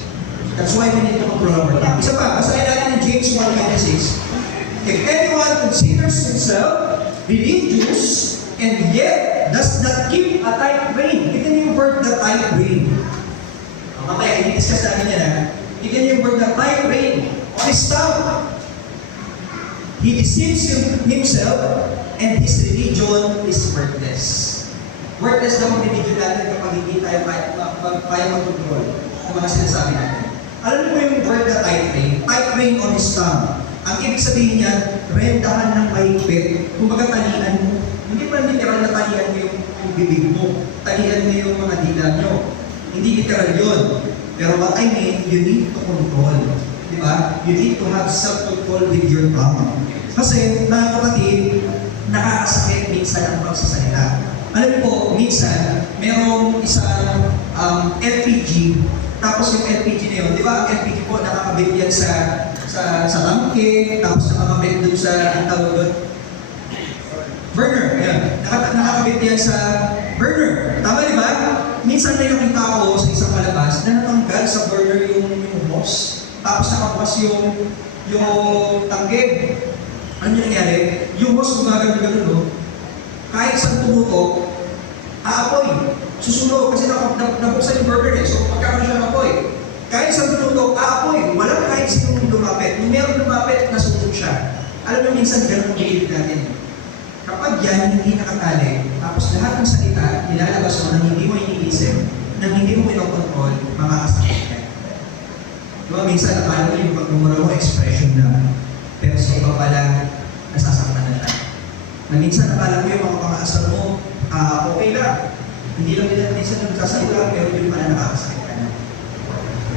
That's why we need to control our tongue. Isa pa, basahin natin in James 1:26. If anyone considers himself religious and yet does not keep a tight rein. Ito yung word na tight rein. Mamaya, i-discuss natin yan ha. Ito yung word na tight rein. On his tongue. He deceives himself and his religion is worthless. Worthless daw ang religion natin kapag hindi tayo kaya mag-control ng mga sinasabi natin. Alam mo yung word na tight rein? Tight rein on his tongue. Ang ibig sabihin niya, rendahan ng mahigpit. Kung baga talian mo. Hindi pa literal na talian mo yung bibig mo. Talian mo yung mga dila nyo. Hindi literal yun. Pero what I mean, you need to control. Di ba? You need to have self-control with your tongue. Kasi, mga kapatid, nakakasakit minsan ang pagsasalita. Alam niyo po, minsan, merong isang LPG, tapos yung LPG na yun, di ba ang LPG po nakakabit yan sa tangke, tapos nakakabit dun sa, ang tawag doon, burner. Ayan. Nakakabit yan sa burner. Tama di ba? Minsan may nakita ako sa isang palabas na natanggal sa burner yung hose. Tapos nakabukas yung tangke. Ano yung nangyari? Yung hose gumagano-gano, no? Kahit saan tumutok, aapoy. Susunog kasi nabuksan yung burner eh. So magkakaroon siya ng apoy. Kahit saan tumutok, aapoy. Walang kahit sinong lumapit. Nung meron lumapit, nasunog siya. Alam mo, minsan ganun ang gilid natin. Kapag yan hindi nakatali, tapos lahat ng salita, nilalabas mo na hindi mo iniisip, na hindi mo pinokontrol, makakasakit yan. Diba, minsan akala mo yung pagmumura mo, expression na. Pero sa iba pala, nasasaktan na siya. Na minsan akala mo yung mga pang-aasar mo, okay lang. Hindi lang nila minsan nagsasalita, pero yun pala nakakasakit ka na.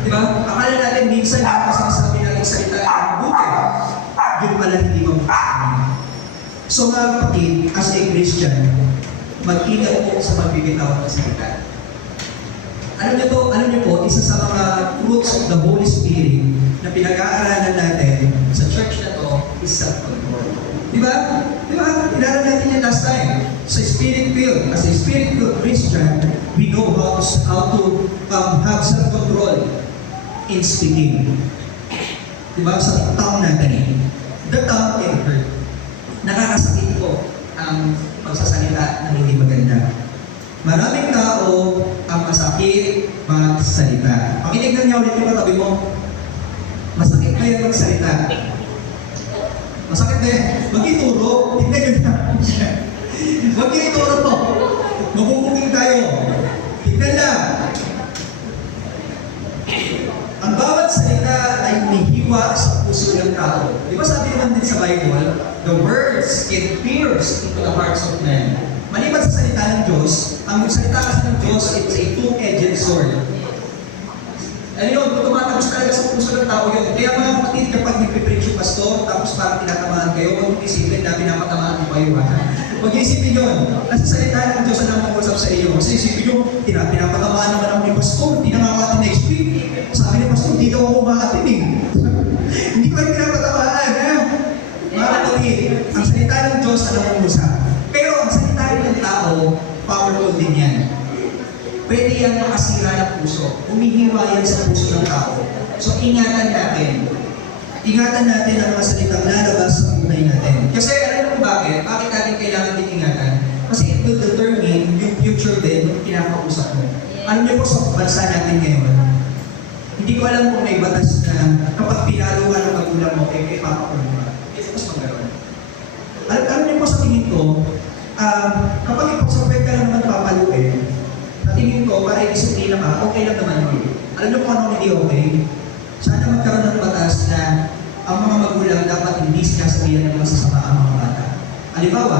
Diba? Akala natin minsan yung masasabi natin salita ay mabuti. Yun pala hindi mabuti. So mga kapatid, as a Christian, mag-ingat po sa magbibitaw ng salita. Alam niyo po, isa sa mga fruits of the Holy Spirit na pinag-aaralan natin sa church na to is self-control. Di ba? Di ba? Inaral natin yan last time. Sa Spirit-filled, as a Spirit-filled Christian, we know how to have self-control in speaking. Di ba? Sa tongue natin. The tongue can hurt. Nakakasakit po ang pagsasalita ng hindi maganda. Maraming tao ang masakit magsalita. Pakinig niyo ulit yung katabi mo. Masakit ba yan magsalita? Masakit ba yan? Mag-ituro. Tignan nyo na. Mag-ituro to. Mabubuking tayo. Tignan lang. Ang bawat salita ay umihiwa sa puso ng tao. Di ba sabi naman din sa Bible, the words can pierce into the hearts of men. Maliban sa salita ng Diyos, ang salita kasi ng Diyos, it's a two-edged sword. Ano yun? Kung tumatagos talaga sa puso ng tao yun. Kaya mga kapatid, kapag nagpipreach yung pastor, tapos parang tinatamaan kayo, huwag mong isipin na pinapatamaan mo kayo. Huwag yung isipin yun. Kasi salita ng Diyos ang nangungusap sa iyo. Kasi isipin nyo, pinapatamaan naman ako ni pastor, hindi na nga ako next week. Sabi ni pastor, hindi daw ako makatinig. Hindi ko yung pinapatamaan. Mga kapatid, ang salita ng Diyos ang nangungusap. Pero ang salita ng tao, powerful din yan. Pwede yan makasira ng puso. Humihiwa yan sa puso ng tao. So ingatan natin. Ingatan natin ang mga salitang lalabas sa buhay natin. Kasi alam mo bakit? Bakit natin kailangan din ingatan? Kasi it will determine yung future din yung kinakausap mo. Alam niyo po sa bansa natin ngayon, hindi ko alam kung may batas na kapag pinalo ka ng magulang mo, may papakulong ka. Ito mas magaroon. Alam niyo po sa tingin ko, kapag ipagsabi ka lang naman papaluin, sa tingin ko, para i-disiplina ka, okay lang naman yun. Alam niyo kung ano hindi okay? Sana magkaroon ng batas na ang mga magulang dapat hindi sinasabihan ng masasama ang mga bata. Halimbawa,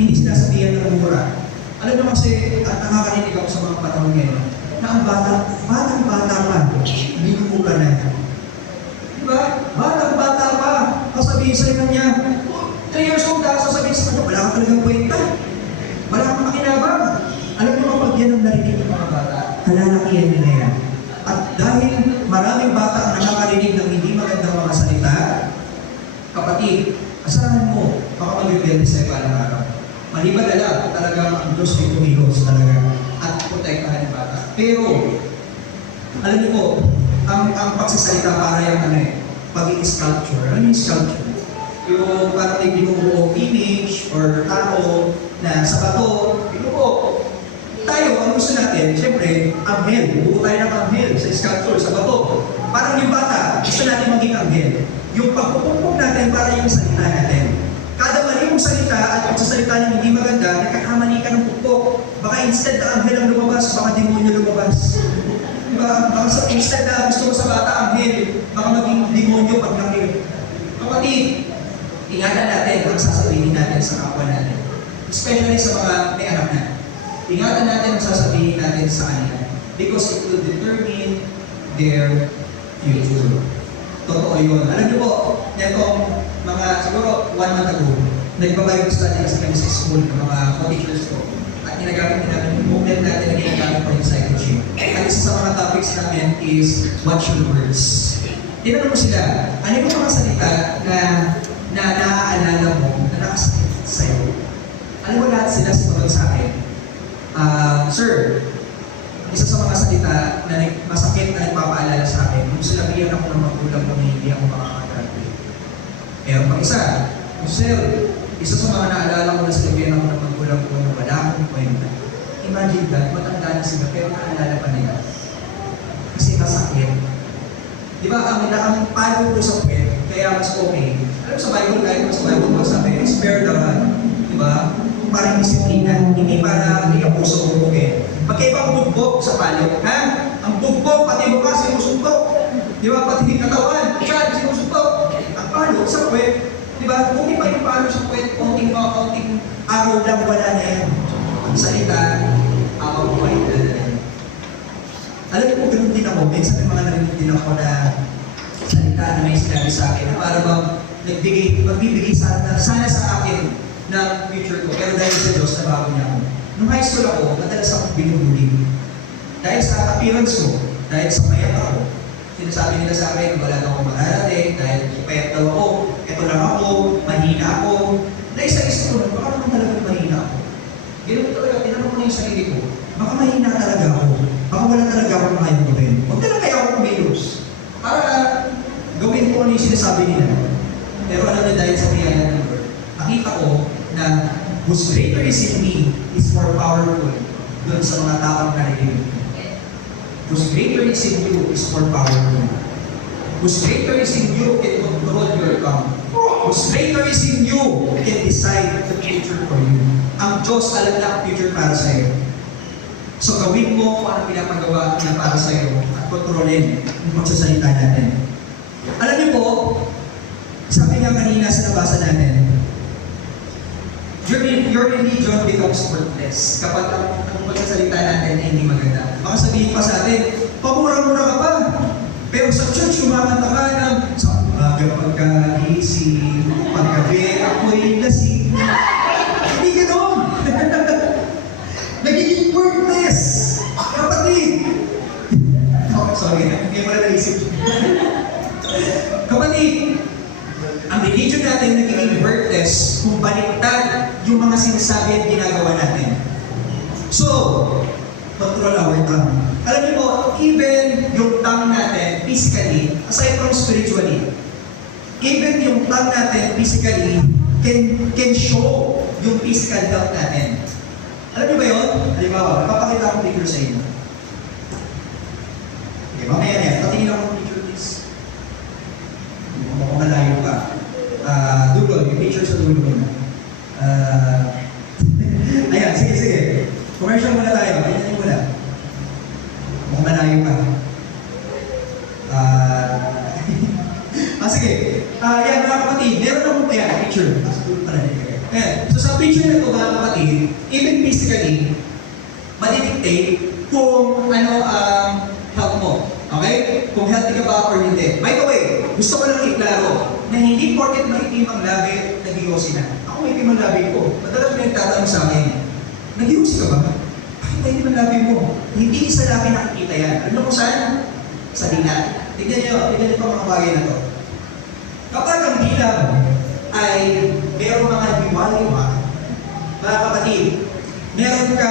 hindi sinasabihan ng mura. Alam niyo kasi, at nakakarinig ako sa mga panahon ngayon, na ang batang-bata pa, binumura na. Diba? Batang-bata pa, kasabihin sa kanya, 3 years old na, sasabihin sa kanya, wala ka talagang kwenta. Wala kang makinabang. Alam niyo kapag yan ang narinig ng mga bata, kalalakihan nila yan. At dahil maraming bata ang nakakarinig ng hindi magandang mga salita, kapatid, asahan mo, baka mag-rebelde sa iba ng araw. Maliban na lang, talagang ang Diyos ay kumilos talaga at protektahan ng bata. Pero, alam niyo po, ang pagsasalita para yung pagiging sculpture. Ano yung sculpture? Yung parang may binubuong image or tao na sa bato, binubuo. Tayo, ang gusto natin, siyempre, anghel. Buo tayo ng anghel sa sculpture, sa bato. Parang yung bata, gusto natin maging anghel. Yung pagpupukpok natin para yung salita natin. Kada mali mong salita at pagsasalita ng hindi maganda, nagkakamali ka ng pukpok. Baka instead na anghel ang lumabas, baka demonyo lumabas. Diba? Baka instead na gusto mo sa bata anghel, baka maging demonyo pag nakil. Kapatid, ingatan natin ang sasabihin natin sa kapwa natin. Especially sa mga may anak na. Ingatan natin ang sasabihin natin sa kanila because it will determine their future. Totoo yun. Alam niyo po, netong mga, siguro 1 month ago, nagbabible study kasi kami sa school ng mga co-teachers ko. At ginagamit din namin yung booklet natin na ginagamit for discipleship. At isa sa mga topics namin is watch your words. Tinanong mo sila, ano yung mga salita na naaalala mo na nakasakit sa'yo? Alam mo lahat sila sumunod sa akin. Sir, isa sa mga salita na masakit na nagpapaalala sa akin, kung sinabihan ako ng magulang ko na hindi ako makakagraduate. Meron pang isa, sir, isa sa mga naalala ko na sinabihan ako ng magulang ko na wala akong kwenta. Imagine that, matanda na sila pero naalala pa nila. Kasi masakit. Di ba, ang palo ko sa kwet, kaya mas okay. Alam sa Bible, kahit sa Bible ko sabi, spare the rod. Di ba? Parang disiplina, hindi para hindi ang puso bubugin. Pagkaibang bugbog sa palo, ha? Ang bugbog, pati mukha, sinusuntok. Di ba? Pati katawan, siya, sinusuntok. Ang palo sa kwet, di ba? Kung di pa yung palo sa kwet, konting araw lang, wala na yan. Ang salita, awa buhay na yan. Alam niyo po, ganun din ako. Minsan may mga narinig din ako na salita na may sinabi sa akin na para bang magbibigay sana sa akin ng future ko. Pero dahil sa Diyos, nabago niya ako. Nung high school ako, madalas akong binubuli. Dahil sa appearance ko, dahil sa mayat ako, sinasabi nila sa akin, wala na akong mararating, dahil payat daw ako, eto lang ako, mahina ako. Naisa-isa ko na, baka naman talagang mahina ako. Ganoon ko talaga, tinanong ko na yung sarili ko, baka mahina talaga ako. Baka wala talaga akong makayang gawin. Huwag na lang kaya ako kumilos. Para gawin ko ano yung sinasabi nila. Pero alam niyo dahil sa biyaya ng Lord, nakita ko na whose greater is in me is more powerful doon sa mga taong narinig. Whose greater is in you is more powerful. Whose greater is in you can control your tongue. Whose greater is in you can decide the future for you. Ang Diyos alam na ang future para sa iyo. So gawin mo kung ano pinapagawa niya para sa iyo at kontrolin yung magsasalita natin. Alam niyo po, sabi nga kanina sa nabasa natin, your religion becomes worthless kapag ang magsasalita natin ay hindi maganda. Baka sabihin pa sa atin, pamura-mura ka pa. Pero sa church, kumamanta ka ng sa umaga pagkagising, paggabi, ako'y lasing. Hindi ganoon. Nagiging worthless. Kapatid. Oh, sorry, hindi mo na naisip. Kapatid, ang religion natin nagiging worthless kung baliktad yung mga sinasabi at ginagawa natin. So, control our tongue. Alam niyo po, even yung tongue natin physically, aside from spiritually, even yung tongue natin physically can show yung physical health natin. Alam niyo ba yun? Halimbawa, papakita akong picture sa inyo. Okay, mamaya na yan. Patingin ako ng picture, please. Mukhang malayo ka. Dulo, yung picture sa dulo muna. Ayan, sige. Commercial muna tayo. Tignan niyo muna. Mukhang malayo ka. Sige. Yan, mga kapatid. Meron akong picture. Nasa dulo pala niya. So sa picture na ito, mga kapatid, even physically, madidictate kung ano ang health mo. Okay? Kung healthy ka ba or hindi. By the way, gusto ko lang iklaro na hindi porket maitim ang labi, nag-iossi na. Ako maitim ang labi ko. Madalas may nagtatanong sa akin, nag-iossi ka ba? Bakit maitim ang labi mo? Hindi isa labi nakikita yan. Alam mo kung saan? Sa dila. Tignan niyo pa mga bagay na to. Kapag ang dila mo ay merong mga hiwa-hiwa, mga kapatid, meron ka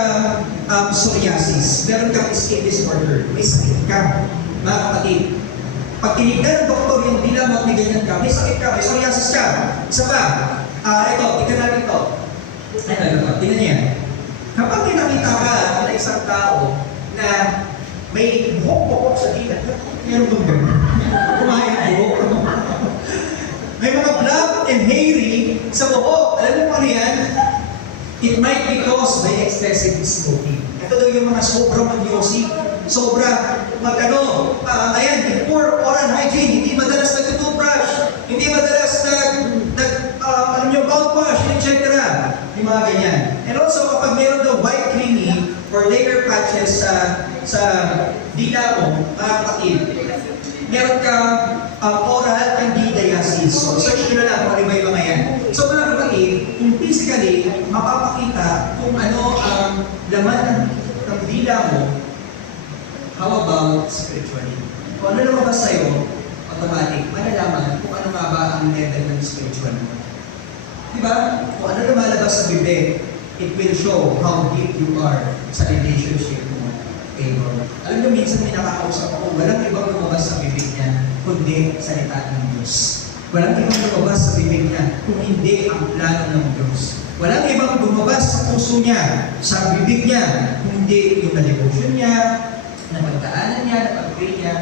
psoriasis, meron kang skin disorder, may sakit ka, mga kapatid. Pag tinignan ng doktor yung dila mo at may ganyan ka, may sakit ka, may psoriasis ka. Isa pa, ito, tignan natin ito. Tignan niya. Kapag may nakita ka na isang tao na may buhok-buhok sa dila, meron bang gano'n? Kumain ang buhok. May mga black and hairy sa buhok. Alam mo ano yan? It might be caused by excessive smoking. Ito daw yung mga sobrang mag-yosi. Sobra ayan, poor oral hygiene. Hindi madalas nag-toothbrush. Hindi madalas mouthwash, etc. Yung mga ganyan. or layer patches sa dila mo, mga kapatid, meron ka oral candidiasis. So, search nyo na lang kung ano ba yung mga yan. So, mga kapatid, kung physically, mapapakita kung ano ang laman ng dila mo, how about spiritually? Kung ano lumabas sa'yo, automatic, malalaman kung ano nga ba ang level ng spiritual mo. Diba? Kung ano lumalabas sa bibig, it will show how deep you are sa relationship mo kay God. Alam niyo, minsan may nakakausap ako, walang ibang lumabas sa bibig niya, kundi salita ng Diyos. Walang ibang lumabas sa bibig niya, kung hindi ang plano ng Diyos. Walang ibang lumabas sa puso niya, sa bibig niya, kung hindi yung na-devotion niya, na pagdaanan niya, na pag-pray niya,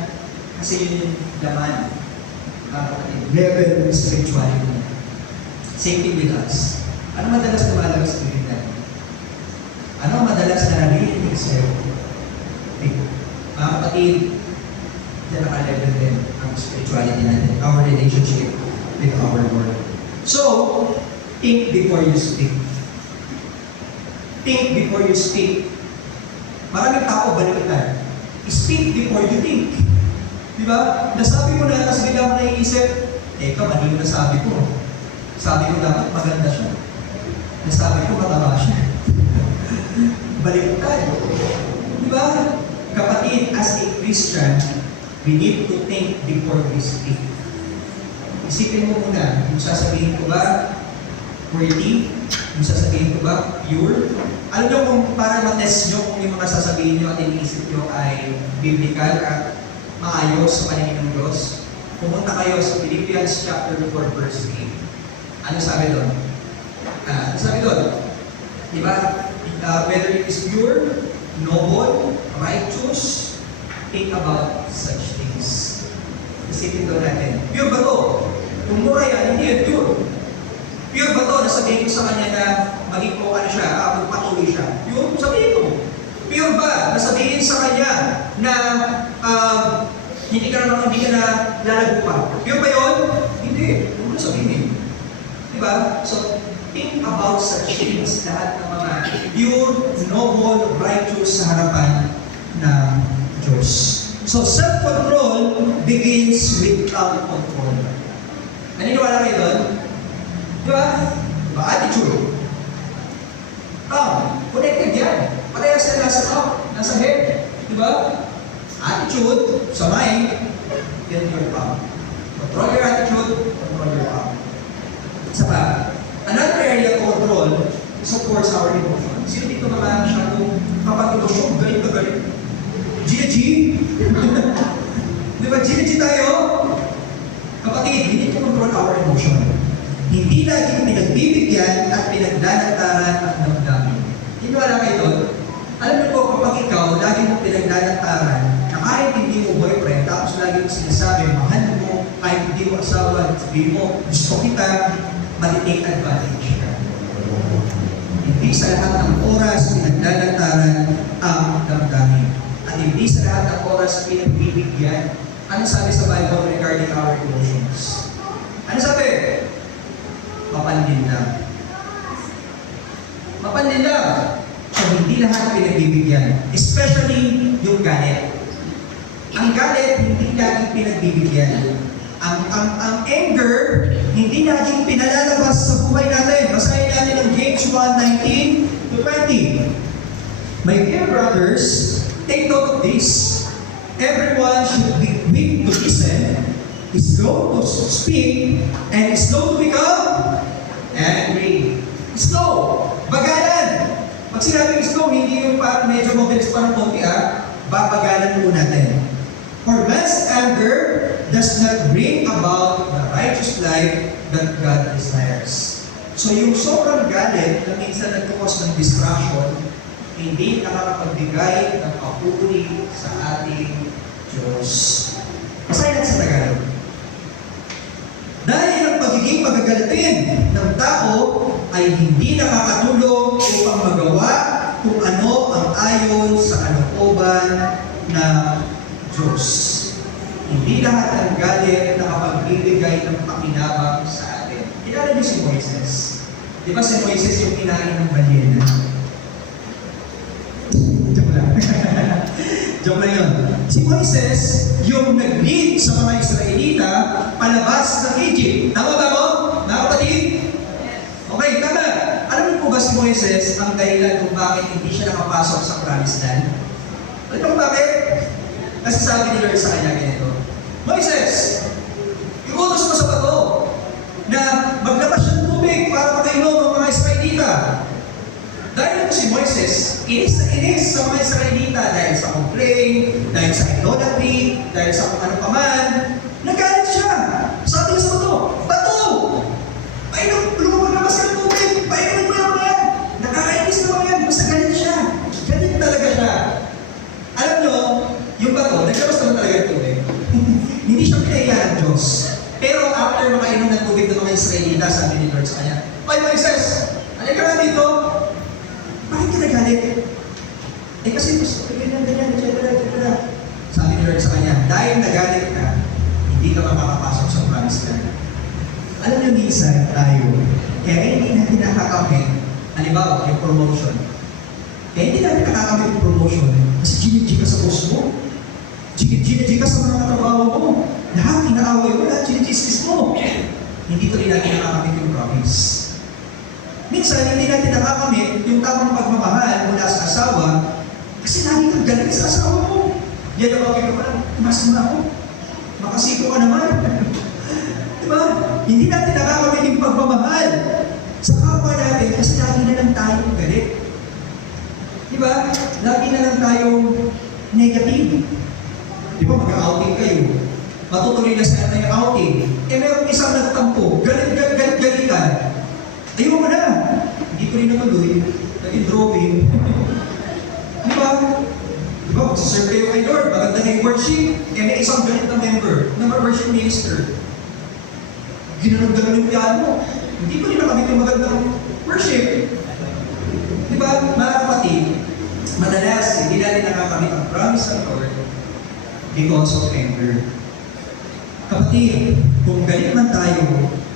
kasi yun yung laman, level ng spirituality niya. Same thing with us. Ano madalas lumalabas sa bibig natin? Ano madalas na narinig sa'yo? Mga kapatid, dyan naka-level din ang spirituality natin, our relationship with our Lord. So, think before you speak. Think before you speak. Maraming tao baliktad. Speak before you think. Diba? Nasabi mo na, tapos bigla mo naiisip, mali yung nasabi ko. Sabi ko dapat maganda siya. Nasabi ko mataba siya. Baliktad. Diba? Kapatid, as a Christian, we need to think before we speak. Isipin mo muna, yung sasabihin ko ba worthy? Yung sasabihin ko ba pure? Alam nyo kung para matest nyo kung yung mga sasabihin nyo at iniisip nyo ay biblical at maayos sa paningin ng Diyos, pumunta kayo sa Philippians chapter 4 verse 8. Ano sabi doon? Sabi doon, di ba? Whether it is pure, noble, righteous, think about such things. Isipin doon natin. Pure ba to? Kung mura yan, hindi yan pure. Pure ba to? Nasabihin ko sa kanya na maging po siya, magpatuloy siya. Pure, sabihin ko. Pure ba? Nasabihin sa kanya na hindi ka na lalago pa. Pure ba yun? Hindi. Huwag mo na sabihin. Diba? So, think about such things. Lahat ng mga pure, noble, righteous sa harapan ng Diyos. So, self-control begins with control. Naniniwala kayo doon? Diba? Diba? Attitude. Connected yan. Parehas na nasa head. Diba? Attitude, sa mind, then your tongue. Control your attitude, control your tongue. Isa pa, another area of control is of course our emotion. Sino dito mga masyadong kapag emosyon, galing na galing? G? Di ba, G tayo? Kapatid, we need to control our emotion. Hindi laging pinagbibigyan at pinagdanataran ang damdamin. Hindi wala kayo doon? Alam niyo po, kapag ikaw, lagi mo pinagdanataran na kahit hindi mo boyfriend, tapos lagi mo sinasabi, mahal mo, kahit hindi mo asawa, sabihin mo, gusto kita, mali-take advantage ka. Hindi sa lahat ng oras pinagdanataran ang damdamin. At hindi sa lahat ng oras pinagbibigyan. Ano sabi sa Bible regarding our emotions? Ano sabi? Mapanlinlang. Mapanlinlang. So, hindi lahat pinagbibigyan. Especially yung galit. Ang galit, hindi laging pinagbibigyan. Ang anger, hindi laging pinalalabas sa buhay natin. Basahin natin ang James 1:19-20. My dear brothers, take note of this. Everyone should be quick to listen, is slow to speak, and is slow to become angry. Slow. Bagalan. Pag sinabing slow, hindi yung parang medyo mabilis pa ng konti babagalan po natin. For man's anger does not bring about the righteous life that God desires. So yung sobrang galit na minsan nagkakos ng distraction, hindi nakakapagbigay ng papuri sa ating Diyos. Basahin natin sa Tagalog. Dahil ang pagiging magagalatin ng tao ay hindi nakakatulong upang magawa kung ano ang ayon sa kalooban ng Diyos. Hindi lahat ng galit nakapagbibigay ng pakinabang sa atin. Kilala niyo si Moises. Di ba si Moises yung kinain ng balyena? Joke lang yun. Si Moises, yung nag-lead sa mga Israelita palabas ng Egypt. Tama ba mo? Mga kapatid? Okay, tama. Alam niyo po ba si Moises ang dahilan kung bakit hindi siya nakapasok sa Promised Land? Alam niyo bakit? Kasi sabi ni Lord sa kanya ganito, Moises, iutos mo sa bato na maglabas siya ng tubig para makainom ng mga Israelita. Dahil po si Moises, inis na inis sa mga Israelita dahil sa complaint, dahil sa idolatry, dahil sa kung ano pa man, nagalit siya. Sabi niya sa bato, bato! Lumabas ka ng tubig! Painumin mo yung mga yan! Nakakainis na mga yan! Basta galit siya. Galit talaga siya. Alam nyo, yung bato, naglabas naman talaga yung tubig. Hindi siya pinaiya ng Diyos. Pero after makainom ng tubig ng mga Israelita, sabi ni Lord sa kanya, Oy Moises, halika nga dito. Bakit ka nagalit? Eh kasi gusto ko ganyan, etc. Sabi ni Lord sa kanya, dahil nagalit ka, hindi ka makakapasok sa Promised Land. Alam niyo minsan tayo, kaya hindi natin nakakamit, halimbawa, yung promotion. Kaya hindi natin nakakamit yung promotion kasi ginigi ka sa boss mo. Ginigi ka sa mga katrabaho mo. Lahat inaaway mo, lahat ginigisis mo. Hindi to rin natin nakakamit yung promise. Minsan, hindi natin nakakamit yung tamang pagmamahal mula sa asawa kasi lagi kang galit sa asawa mo. Yan ang okay ko lang, tumas mo na ako. Makasiko ka naman. Diba? Hindi natin nakakamit yung pagmamahal sa kapwa natin kasi lagi na lang tayong galit. Diba? Lagi na lang tayong negative. Diba? Mag-outing kayo. Matutuloy na sa yung outing. Eh meron isang nagtampo. Galit-galitan. Ayaw mo na. Hindi ko rin naman doon. Naging drawing. Diba? Diba? Magsaserve kayo kay Lord. Maganda na yung worship. Eh may isang galit na member na worship minister. Ginanong-ganon yung piano. Hindi ko rin nakamit yung magandang worship. Diba? Mga kapatid, madalas hindi natin nakakamit ang promise ng Lord because of anger. Kapatid, kung galit man tayo,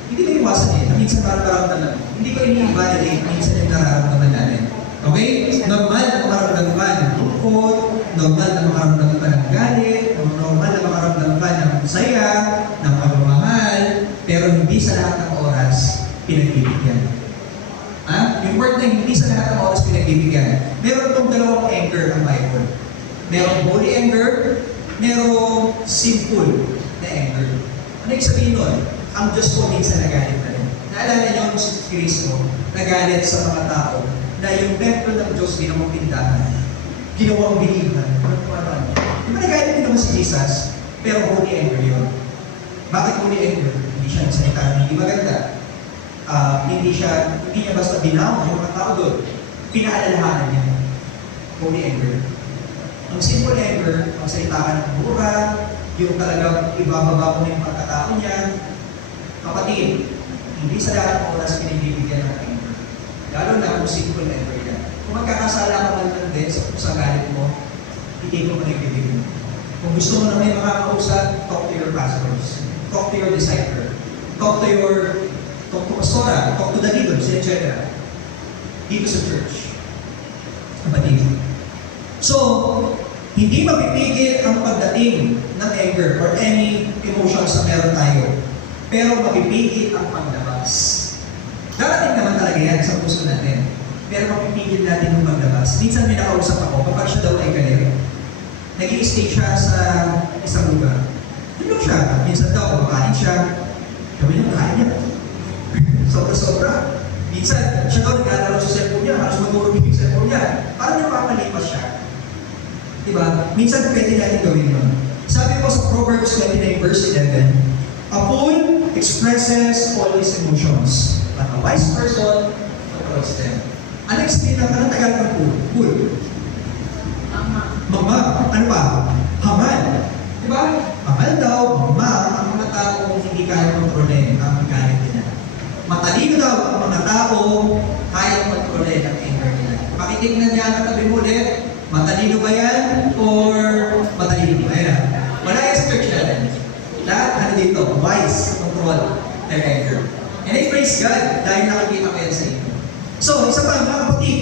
hindi ko iwasan na minsan parang nararamdaman. Hindi ko ini-invalidate minsan yung nararamdaman natin. Okay? Normal na makaramdaman ka ng tungkol, normal na makaramdaman ka ng galit, normal na makaramdaman ka ng saya, ng pagmamahal, pero hindi sa lahat ng oras pinagbibigyan. Yung word na hindi sa lahat ng oras pinagbibigyan. Meron itong dalawang anger ang Bible. Merong holy anger, merong sinful na anger. Ano yung sabihin nun? Ang Diyos po minsan nagalit na rin. Naalala niyo ang si Cristo, nagalit sa mga tao na yung temple ng Diyos ginawang pindahan, ginawang bilihan. Di ba nagalit din naman si Jesus? Pero holy anger yun. Bakit holy anger? Hindi siya nagsalita na hindi maganda. Hindi niya basta binaw yung mga tao doon. Pinaalalahanan niya. Holy anger. Ang simple anger, ang salita ka ng mura, yung talagang ibababa mo na yung pagkatao niya. Kapatid, hindi sa lahat ng oras pinibibigyan ng anger. Lalo na kung simple anger yan. Kung magkakasala ka man lang din sa galit mo, hindi mo manibigyan. Kung gusto mo na may makakausap, talk to your pastors, talk to your disciple, talk to pastora, talk to the leaders, etc. Dito sa church. Kapatid. So, hindi mapipigil ang pagdating ng anger or any emotions na meron tayo. Pero mapipigil ang paglabas. Darating naman talaga yan sa puso natin. Pero mapipigil natin yung paglabas. Minsan may nakausap ako, kapag siya daw ay galit, nag-i-stay siya sa isang lugar. Doon siya. Minsan daw, kumakain siya. Sabi niya, kain niya. Sobra-sobra. Minsan, siya daw nag-aalala sa cellphone niya, halos magurubig yung cellphone niya. Parang napapalipas siya. Diba? Minsan pwede natin gawin yun. Sabi po sa Proverbs 29 verse 11, a fool expresses all his emotions, but a wise person controls them. Ano explain lang? Anong tagal ng fool? Fool. Mama. Ano pa? Hamal. Diba? Hamal daw, mama, ang mga taong hindi kaya kontrolin ang galit nila. Matalino daw ang mga taong kaya kontrolin ang anger nila. Pakitignan niya ang katabi mo ulit. Matalino ba yan? Or matalino? Ayan na. Wala yung spiritual. Lahat ano dito? Wise control their anger. And I praise God dahil nakikita ko yan sa inyo. So, isa pa mga kapatid.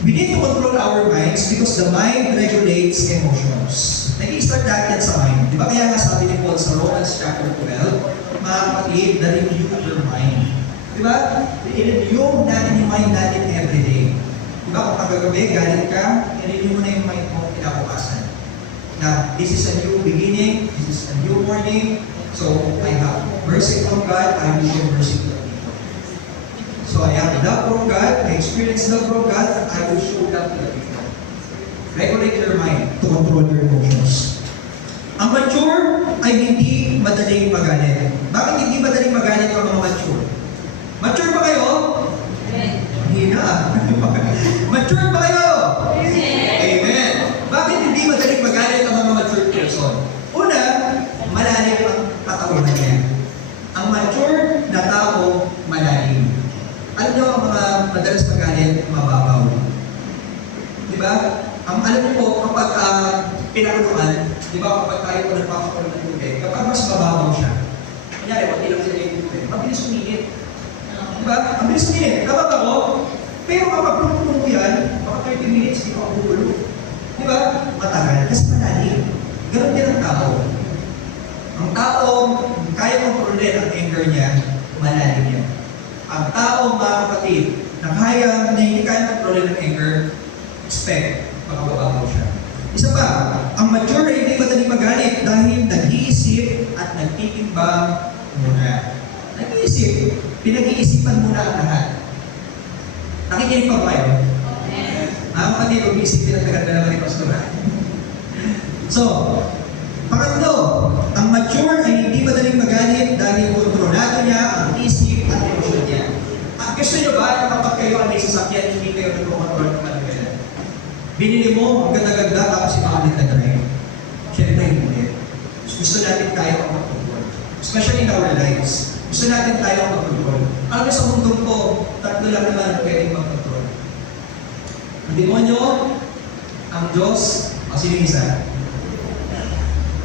We need to control our minds because the mind regulates emotions. Nag-i-start lahat yan sa mind. Di ba kaya nga sabi ni Paul sa Romans chapter 12, mga kapatid, na renew your mind. Di ba? I-renew natin yung mind natin everyday. Di ba kung pagkagabi, galing ka, i-renew mo na yung mind mo kinabukasan. Na this is a new beginning, this is a new morning, so I have mercy from God, I will show mercy to the people. So I have love from God, I experience love from God, I will show love to the people. Regulate your mind to control your emotions. Ang mature ay hindi madaling magalit. Bakit hindi madaling magalit ang mga mature? Mature ba kayo? Hina. Mature ba kayo? Amen. Bakit hindi madaling magalit ang mga mature person? Una, malalim ang katauhan niya. Ang mature na tao, malalim. Alam niyo ang mga madalas magalit, mababaw. Di ba? Alam niyo po, kapag pinakuluan, di ba kapag tayo po nagpapakulo ng tubig, kapag mas mababaw siya, kunyari, wag ilang sila yung tubig, mabilis uminit. Di ba? Ang bilis uminit. Tama ba ko? Pero kapag pumupuno yan, baka 30 minutes, di pa ako bulo. Di ba? Matagal. Kasi malalim. Ganon din ang tao. Ang tao, kaya kontrolin ang anger niya, malalim yan. Ang tao, mga kapatid, na hindi kaya kontrolin ang anger, expect, makababaw siya. Isa pa, ang mature ay hindi madaling magalit dahil nag-iisip at nagtitimbang muna. Nag-iisip, pinag-iisipan muna ang lahat. Nakikinig pa ba kayo? Mga kapatid, mag-iisip din ang tagal naman ni Pastor. So, pangatlo, ang mature ay hindi madaling magalit dahil kontrolado niya ang isip at emosyon niya. At gusto niyo ba na kapag kayo ang may sasakyan, hindi kayo nagko-control ng manuel? Binili mo, ang ganda-ganda, tapos si Makalit na drive. Siyempre, hindi. Gusto natin tayo ang mag-control. Especially in our lives. Gusto natin tayo ang mag-control. Alam mo sa mundo ko, tatlo lang naman ang pwedeng mag-control. Ang demonyo, ang Diyos, o sino isa?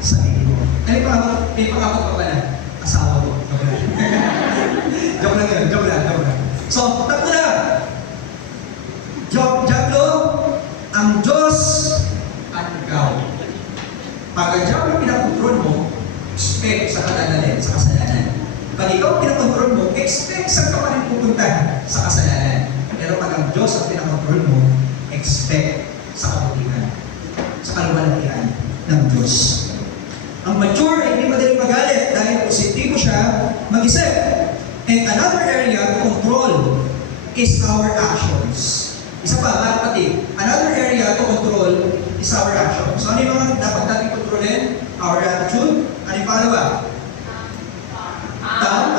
Sarili mo. May pangakot pa pala. Asawa ko. Joke lang yun. Joke lang. So, tatlo na. Diablo, ang Diyos, at ikaw. Pag ang Diablo pinakontrol mo, expect sa kalalanin, sa kasalanan. Pag ikaw pinakontrol mo, expect saan ka pa rin pupunta sa kasalanan. Pero pag ang Diyos ang pinakontrol mo, expect sa kabutihan, sa kaluwalhatian ng Diyos. Ang mature ay hindi madaling magalit dahil positibo siya mag-isip. And another area to control is our actions. Isa pa, mga kapatid, another area to control is our actions. So ano yung mga dapat natin kontrolin? Our attitude. Ano yung pangalawa?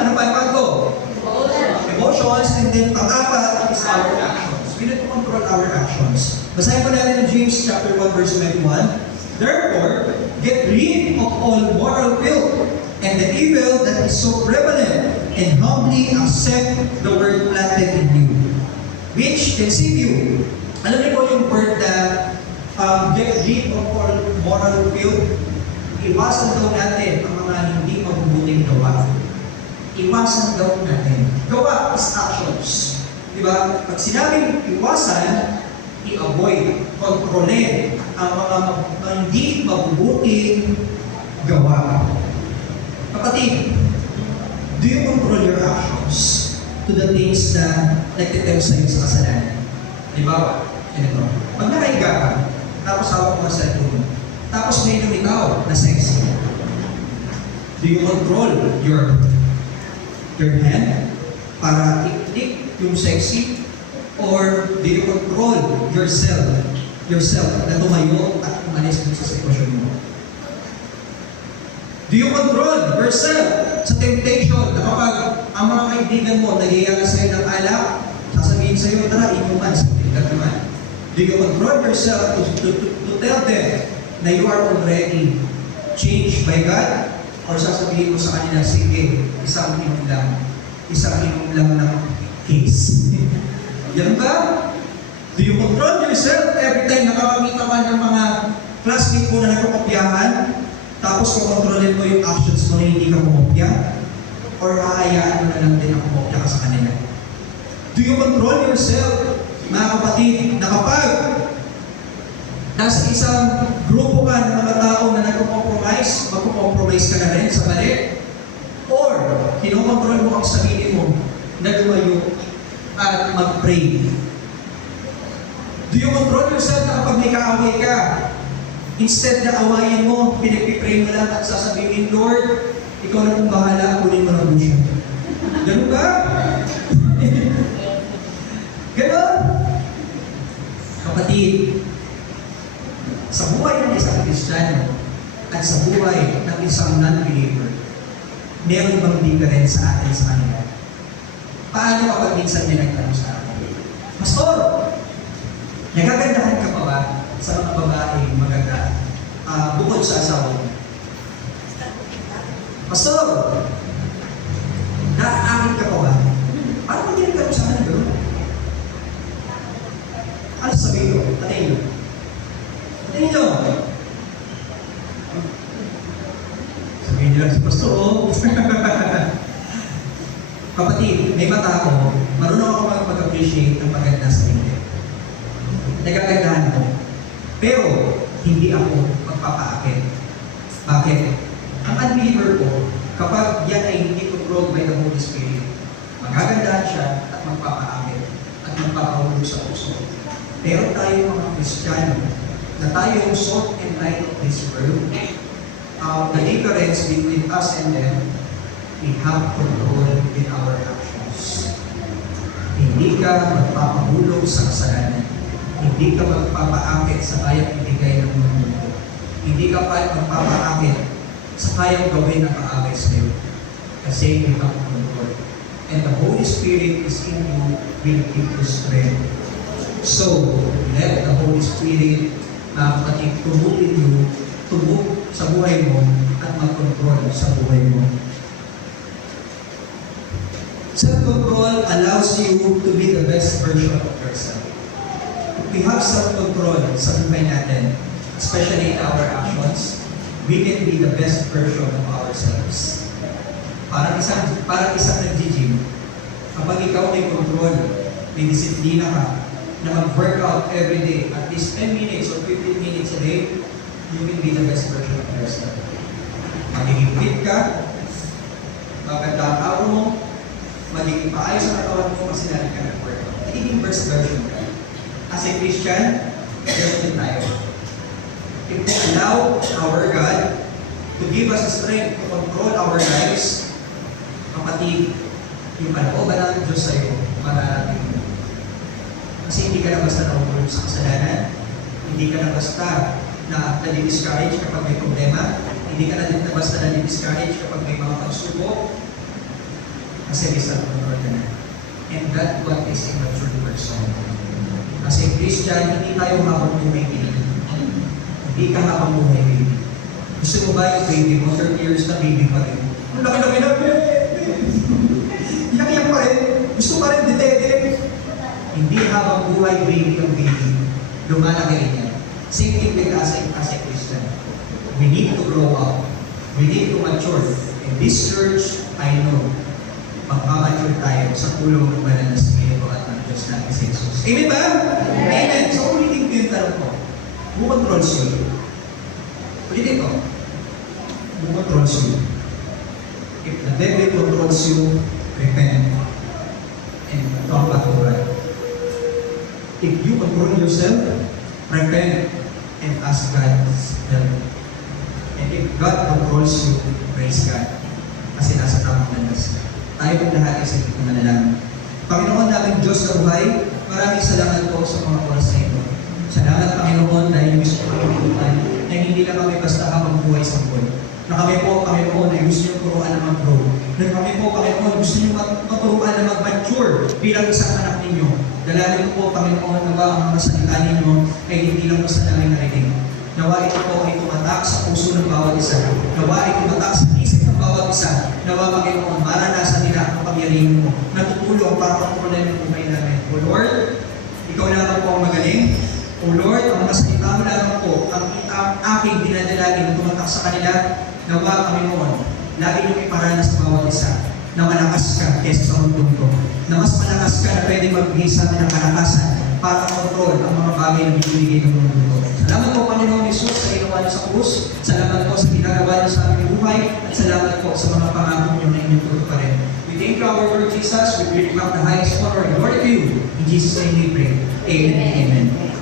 Ano pa yung pangalawa? Emotions. And then pang-apat is our actions. We need to control our actions. Basahin po natin in James chapter 1 verse 21. Therefore, get rid of all moral filth and the evil that is so prevalent, and humbly accept the word planted in you, which can save you. Alam niyo po yung word na get rid of all moral filth? Iwasan daw natin ang mga hindi mabubuting gawa. Iwasan daw natin. Gawa is actions. Diba? Pag sinabing iwasan, i-avoid, kontrolin ang mga hindi mabubuting gawa. Kapatid, do you control your actions to the things na nagtitempt sa'yo sa kasalanan? Di ba? Ganito. Pag nakahiga ka, tapos hawak mo ang cellphone, tapos may lumitaw na sexy. Do you control your hand para i-click yung sexy? Or do you control yourself na tumayo at umalis sa sitwasyon mo? Do you control yourself sa temptation na kapag ang mga kaibigan mo nagyayala sa'yo ng alak, sasabihin sa'yo, tara, inuman, sabihin ka naman. Do you control yourself to tell them na you are already changed by God? Or sasabihin mo sa kanila, sige, isang inom lang ng case. Yan ba? Do you control yourself every time nakakakita ka ng mga classmate mo na nagkakopyahan? Tapos kukontrolin mo yung actions mo na hindi ka kumopya? Or haayaan mo na lang din ang kumopya ka sa kanila? Do you control yourself mga kapatid, na kapag nasa isang grupo ka ng mga tao na nagko-compromise, magko-compromise ka na rin sa mali, or kinokontrol mo ang sarili mo na lumayo at mag-pray. Do you control yourself na kapag may kaaway ka? Instead na awayin mo, pinagpipray mo lang at sasabihin, Lord, ikaw na kung bahala, kunin mo na po siya. Ganun ba? Ganon? Kapatid, sa buhay ng isang Kristiyano at sa buhay ng isang non-believer, meron bang difference sa atin sa kanila? Paano kapag minsan may nagtanong sa akin? Pastor, nagagandahan ka pa ba sa mga babaeng maganda bukod sa asawa mo? Pastor, naaakit ka pa ba? Paano mo ginagano sa akin gano'n? Ano sabihin ko? Patayin nyo. Patayin nyo! Sabihin nyo lang si Pastor, oh. Kapatid, may mata ako, marunong ako mag-appreciate ng maganda sa hindi. Nagagandahan ko. Pero, hindi ako magpapaakit. Bakit? Ang unbeliever ko, kapag yan ay hindi controlled by the Holy Spirit, magagandahan siya at magpapaakit at magpapahulog sa puso. Pero tayo mga Kristiyano, na tayo yung salt and light of this world, the difference between us and them, we have control in our actions. Hindi ka magpapahulog sa kasalanan. Hindi ka magpapaakit sa kayang ibigay ng mundo. Hindi ka magpapaakit sa kayang gawin ng kaaway sa iyo. Kasi you have control. And the Holy Spirit is in you, will give you strength. So, let the Holy Spirit tumulin you, tumug sa buhay mo, at mag-control sa buhay mo. Self-control allows you to be the best version of yourself. If we have self-control sa buhay natin, especially in our actions, we can be the best version of ourselves. Parang isang nag-gym, kapag ikaw may control, may disiplina ka, na mag-workout every day, at least 10 minutes or 15 minutes a day, you will be the best version of yourself. Magiging fit ka, maganda ang araw mo, magiging paayos ang katawan mo kasi natin ka nag-workout. Magiging best version ka. As a Christian, ganoon din tayo. If we allow our God to give us the strength to control our lives, kapatid, yung kalooban ng Diyos sa'yo, mararating mo. Kasi hindi ka na basta nauulog sa kasalanan, hindi ka na basta na nadi-discourage kapag may problema, hindi ka na basta nadi-discourage kapag may mga pagsubok, kasi may self-control ka na. And that what is a mature person. Kasi Christian, hindi tayo habang buhay baby. Hindi ka habang buhay baby. Gusto mo ba yung baby mo, 30 years na baby pa rin? Ang laki-laki na, iyak-iyak pa rin. Gusto pa rin detective. Hindi habang buhay baby ang baby. Lumalaki rin yan. Same thing with us as a Christian. We need to grow up. We need to mature. In this church, I know, magmamature tayo sa tulong ng banal na Espiritu at ng Diyos natin si Jesus. Amen ba? Amen. So, ulitin ko yung tanong ko. Who controls you? Ulitin ko. Who controls you? If the devil controls you, repent and come back to God. If you control yourself, repent and ask God's help. And if God controls you, praise God. Kasi nasa tamang landas ka. Tayo pong lahat ay sa ito manalangin. Panginoon namin Diyos na buhay, maraming salamat po sa mga oras na ito. Salamat Panginoon dahil gusto kami tutupan na hindi lang kami basta habang buhay sa buhay. Na kami po, Panginoon, ay gusto nyo turuan na mag-grow. Na kami po, Panginoon, gusto nyo maturuan na mag-mature bilang isang anak ninyo. Dalangin po, Panginoon, na ba ang mga salita ninyo ay hindi lang basta namin narinig. Nawa ito po ay tumatak sa puso ng bawat isa. Nawa ay tumatak sa isip ng bawat isa. Nawa, Panginoon, maranasan nila ang kapangyarihan mo. Natutulong para patuloy ng buhay namin. O Lord, ikaw lamang po ang magaling. O Lord, ang mga salita mo lamang po, ang aking dinadalangin na tumatak sa kanila. Nawa, Panginoon, lagi niyong iparanas sa bawat isa na malakas ka kesa sa mundo. Na mas malakas ka na pwede magbigay sa amin ng kalakasan para kontrol ang mga bagay na binibigay ng mundo ito. Salamat po, Panginoon Jesus, sa ginawa niyo sa krus. Salamat po sa ginagawa niyo sa aming buhay. At salamat po sa mga pangako niyo na inyong tutuparin. We thank you, our Lord Jesus. We bring up the highest honor and glory to you. In Jesus' name we pray. Amen and amen.